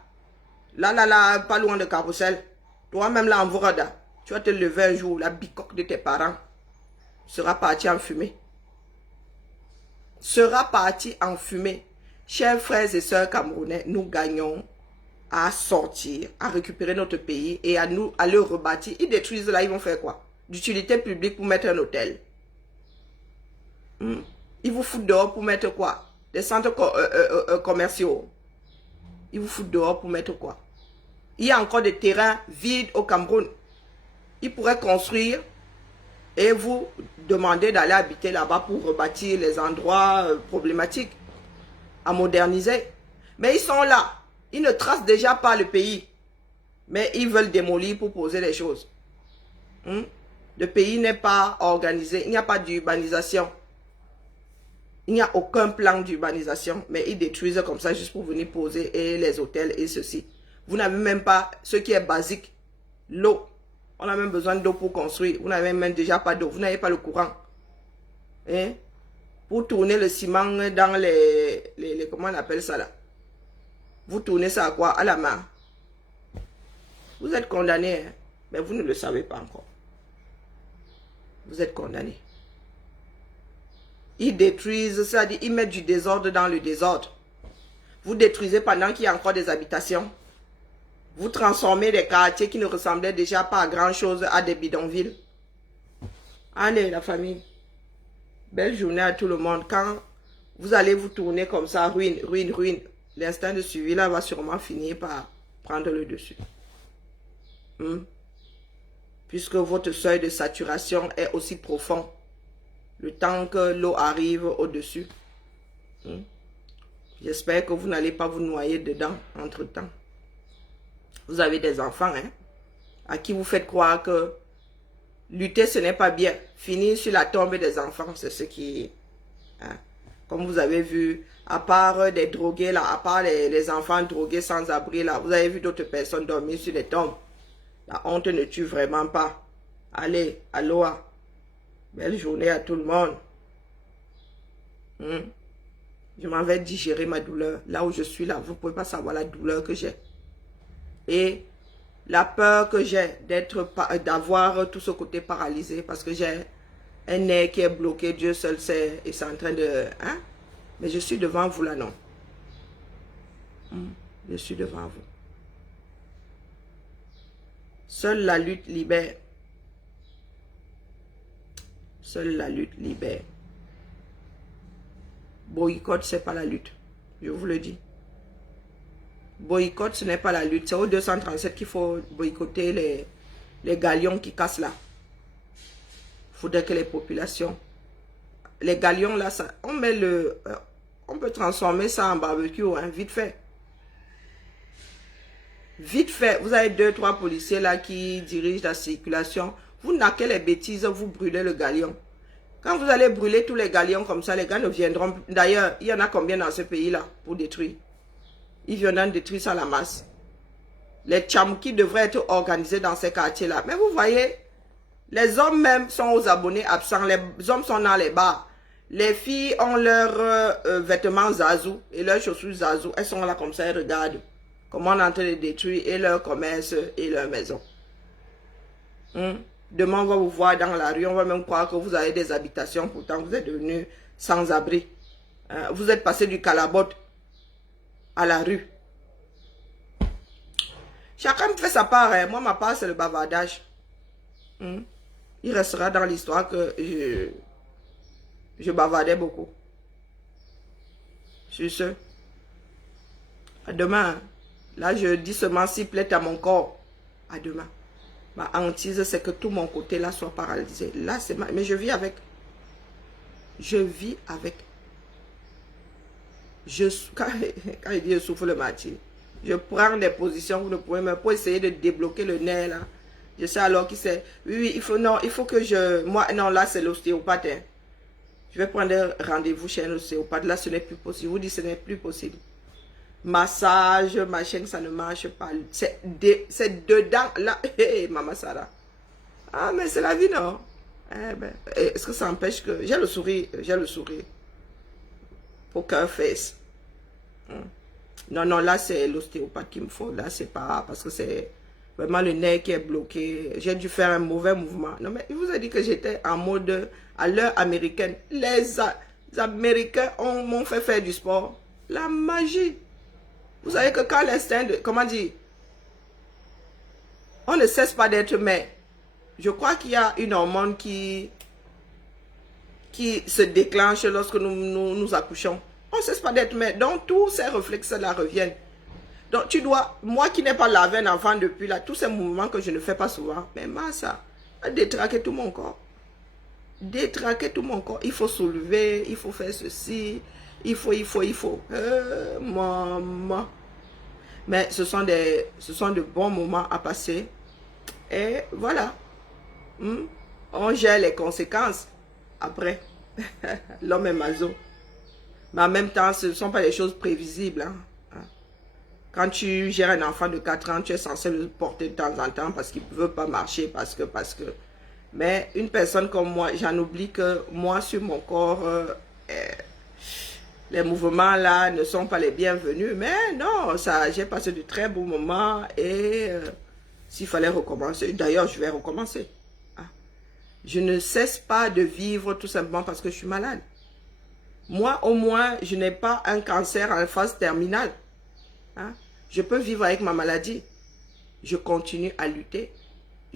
Là, pas loin de Carrousel. Toi-même là en Vorada. Tu vas te lever un jour, la bicoque de tes parents sera partie en fumée. Sera partie en fumée. Chers frères et sœurs camerounais, nous gagnons à sortir, à récupérer notre pays et à le rebâtir. Ils détruisent là, ils vont faire quoi? D'utilité publique pour mettre un hôtel. Ils vous foutent dehors pour mettre quoi? Des centres commerciaux. Ils vous foutent dehors pour mettre quoi? Il y a encore des terrains vides au Cameroun. Ils pourraient construire et vous demander d'aller habiter là-bas pour rebâtir les endroits problématiques, à moderniser. Mais ils sont là. Ils ne tracent déjà pas le pays. Mais ils veulent démolir pour poser les choses. Le pays n'est pas organisé. Il n'y a pas d'urbanisation. Il n'y a aucun plan d'urbanisation. Mais ils détruisent comme ça juste pour venir poser et les hôtels et ceci. Vous n'avez même pas ce qui est basique. L'eau. On a même besoin d'eau pour construire. Vous n'avez même déjà pas d'eau. Vous n'avez pas le courant. Hein? Pour tourner le ciment dans les comment on appelle ça là? Vous tournez ça à quoi? À la main. Vous êtes condamné, hein? Mais vous ne le savez pas encore. Vous êtes condamné. Ils détruisent, c'est-à-dire ils mettent du désordre dans le désordre. Vous détruisez pendant qu'il y a encore des habitations. Vous transformez des quartiers qui ne ressemblaient déjà pas à grand-chose à des bidonvilles. Allez, la famille. Belle journée à tout le monde. Quand vous allez vous tourner comme ça, ruine, ruine, ruine, l'instinct de suivi là va sûrement finir par prendre le dessus. Puisque votre seuil de saturation est aussi profond. Le temps que l'eau arrive au-dessus. J'espère que vous n'allez pas vous noyer dedans entre-temps. Vous avez des enfants, hein, à qui vous faites croire que lutter, ce n'est pas bien. Finir sur la tombe des enfants, c'est ce qui... Hein, comme vous avez vu, à part des drogués, là, à part les enfants drogués sans abri, là, vous avez vu d'autres personnes dormir sur les tombes. La honte ne tue vraiment pas. Allez, aloha. Belle journée à tout le monde. Je m'en vais digérer ma douleur. Là où je suis, là, vous ne pouvez pas savoir la douleur que j'ai. Et la peur que j'ai d'avoir tout ce côté paralysé parce que j'ai un nez qui est bloqué, Dieu seul sait, et c'est en train de... Hein? Mais je suis devant vous là, non. Je suis devant vous. Seule la lutte libère. Seule la lutte libère. Boycott, c'est pas la lutte. Je vous le dis. Boycott, ce n'est pas la lutte. C'est au 237 qu'il faut boycotter les galions qui cassent là. Il faudrait que les populations... Les galions là, ça, on peut transformer ça en barbecue, hein, vite fait. Vite fait. Vous avez 2-3 policiers là qui dirigent la circulation. Vous naquez les bêtises, vous brûlez le galion. Quand vous allez brûler tous les galions comme ça, les gars ne viendront... D'ailleurs, il y en a combien dans ce pays-là pour détruire? Ils viennent détruire ça à la masse. Les tchamkis devraient être organisés dans ces quartiers-là. Mais vous voyez, les hommes même sont aux abonnés absents. Les hommes sont dans les bars. Les filles ont leurs vêtements zazou et leurs chaussures zazou. Elles sont là comme ça, elles regardent comment on est en train de détruire et leur commerce et leur maison. Demain, on va vous voir dans la rue. On va même croire que vous avez des habitations. Pourtant, vous êtes devenus sans abri. Vous êtes passé du calabote à la rue. Chacun fait sa part. Hein. Moi, ma part, c'est le bavardage. Il restera dans l'histoire que je bavardais beaucoup. Sur ce, à demain. Là, je dis seulement s'il plaît à mon corps. À demain. Ma hantise, c'est que tout mon côté là soit paralysé. Là, c'est mais je vis avec. Je vis avec. Quand il dit je souffre le martyr, je prends des positions, vous ne pouvez même pas essayer de débloquer le nerf là. Je sais alors qui c'est. Oui, il faut que je... Moi, non, là, c'est l'ostéopathe. Hein. Je vais prendre un rendez-vous chez un ostéopathe. Là, ce n'est plus possible. Je vous dis, ce n'est plus possible. Massage, machin, ça ne marche pas. C'est dedans, là. Hey, Maman Sarah. Ah, mais c'est la vie, non? Eh ben, est-ce que ça empêche que... J'ai le sourire, Poker face. Non, non, là, c'est l'ostéopathe qu'il me faut. Là, c'est pas... Parce que c'est vraiment le nez qui est bloqué. J'ai dû faire un mauvais mouvement. Non, mais il vous a dit que j'étais en mode à l'heure américaine. Les Américains m'ont fait faire du sport. La magie. Vous savez que quand l'instinct de... Comment dire? On ne cesse pas d'être mère. Je crois qu'il y a une hormone qui se déclenche lorsque nous accouchons. On ne cesse pas d'être mère. Donc, tous ces réflexes-là reviennent. Donc, tu dois... Moi qui n'ai pas lavé un enfant depuis là, tous ces mouvements que je ne fais pas souvent, mais moi, ça a détraqué tout mon corps. Détraquer tout mon corps. Il faut soulever, il faut faire ceci, il faut. Maman. Mais ce sont de bons moments à passer. Et voilà. On gère les conséquences après. L'homme est maso. Mais en même temps, ce ne sont pas des choses prévisibles. Hein. Quand tu gères un enfant de 4 ans, tu es censé le porter de temps en temps parce qu'il ne veut pas marcher, parce que. Mais une personne comme moi, j'en oublie que moi, sur mon corps, les mouvements là ne sont pas les bienvenus. Mais non, j'ai passé de très beaux moments et s'il fallait recommencer, d'ailleurs, je vais recommencer. Hein. Je ne cesse pas de vivre tout simplement parce que je suis malade. Moi, au moins, je n'ai pas un cancer en phase terminale. Hein. Je peux vivre avec ma maladie. Je continue à lutter.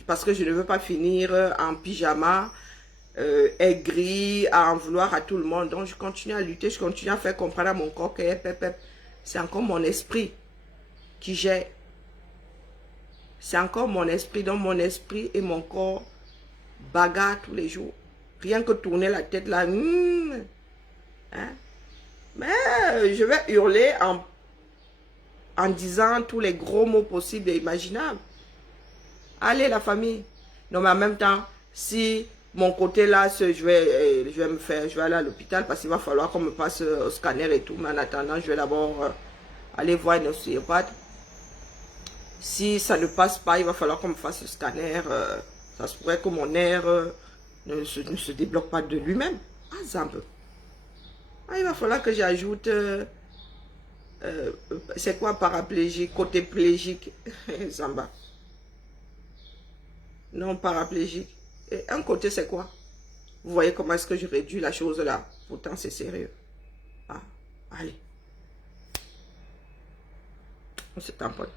Parce que je ne veux pas finir en pyjama, aigri, à en vouloir à tout le monde. Donc, je continue à lutter, je continue à faire comprendre à mon corps que c'est encore mon esprit qui gère. C'est encore mon esprit. Donc, mon esprit et mon corps bagarrent tous les jours. Rien que tourner la tête là. Hein? Mais je vais hurler en disant tous les gros mots possibles et imaginables. Allez la famille. Non mais en même temps, si mon côté là, je vais aller à l'hôpital parce qu'il va falloir qu'on me passe au scanner et tout. Mais en attendant, je vais d'abord aller voir une ostéopathe. Si ça ne passe pas, il va falloir qu'on me fasse le scanner. Ça se pourrait que mon nerf ne se débloque pas de lui-même. Ah, Zambe. Ah, il va falloir que j'ajoute... c'est quoi paraplégique, côté plégique? Zamba. Non, paraplégique. Et un côté, c'est quoi? Vous voyez comment est-ce que je réduis la chose là? Pourtant, c'est sérieux. Ah, allez. On se tamponne.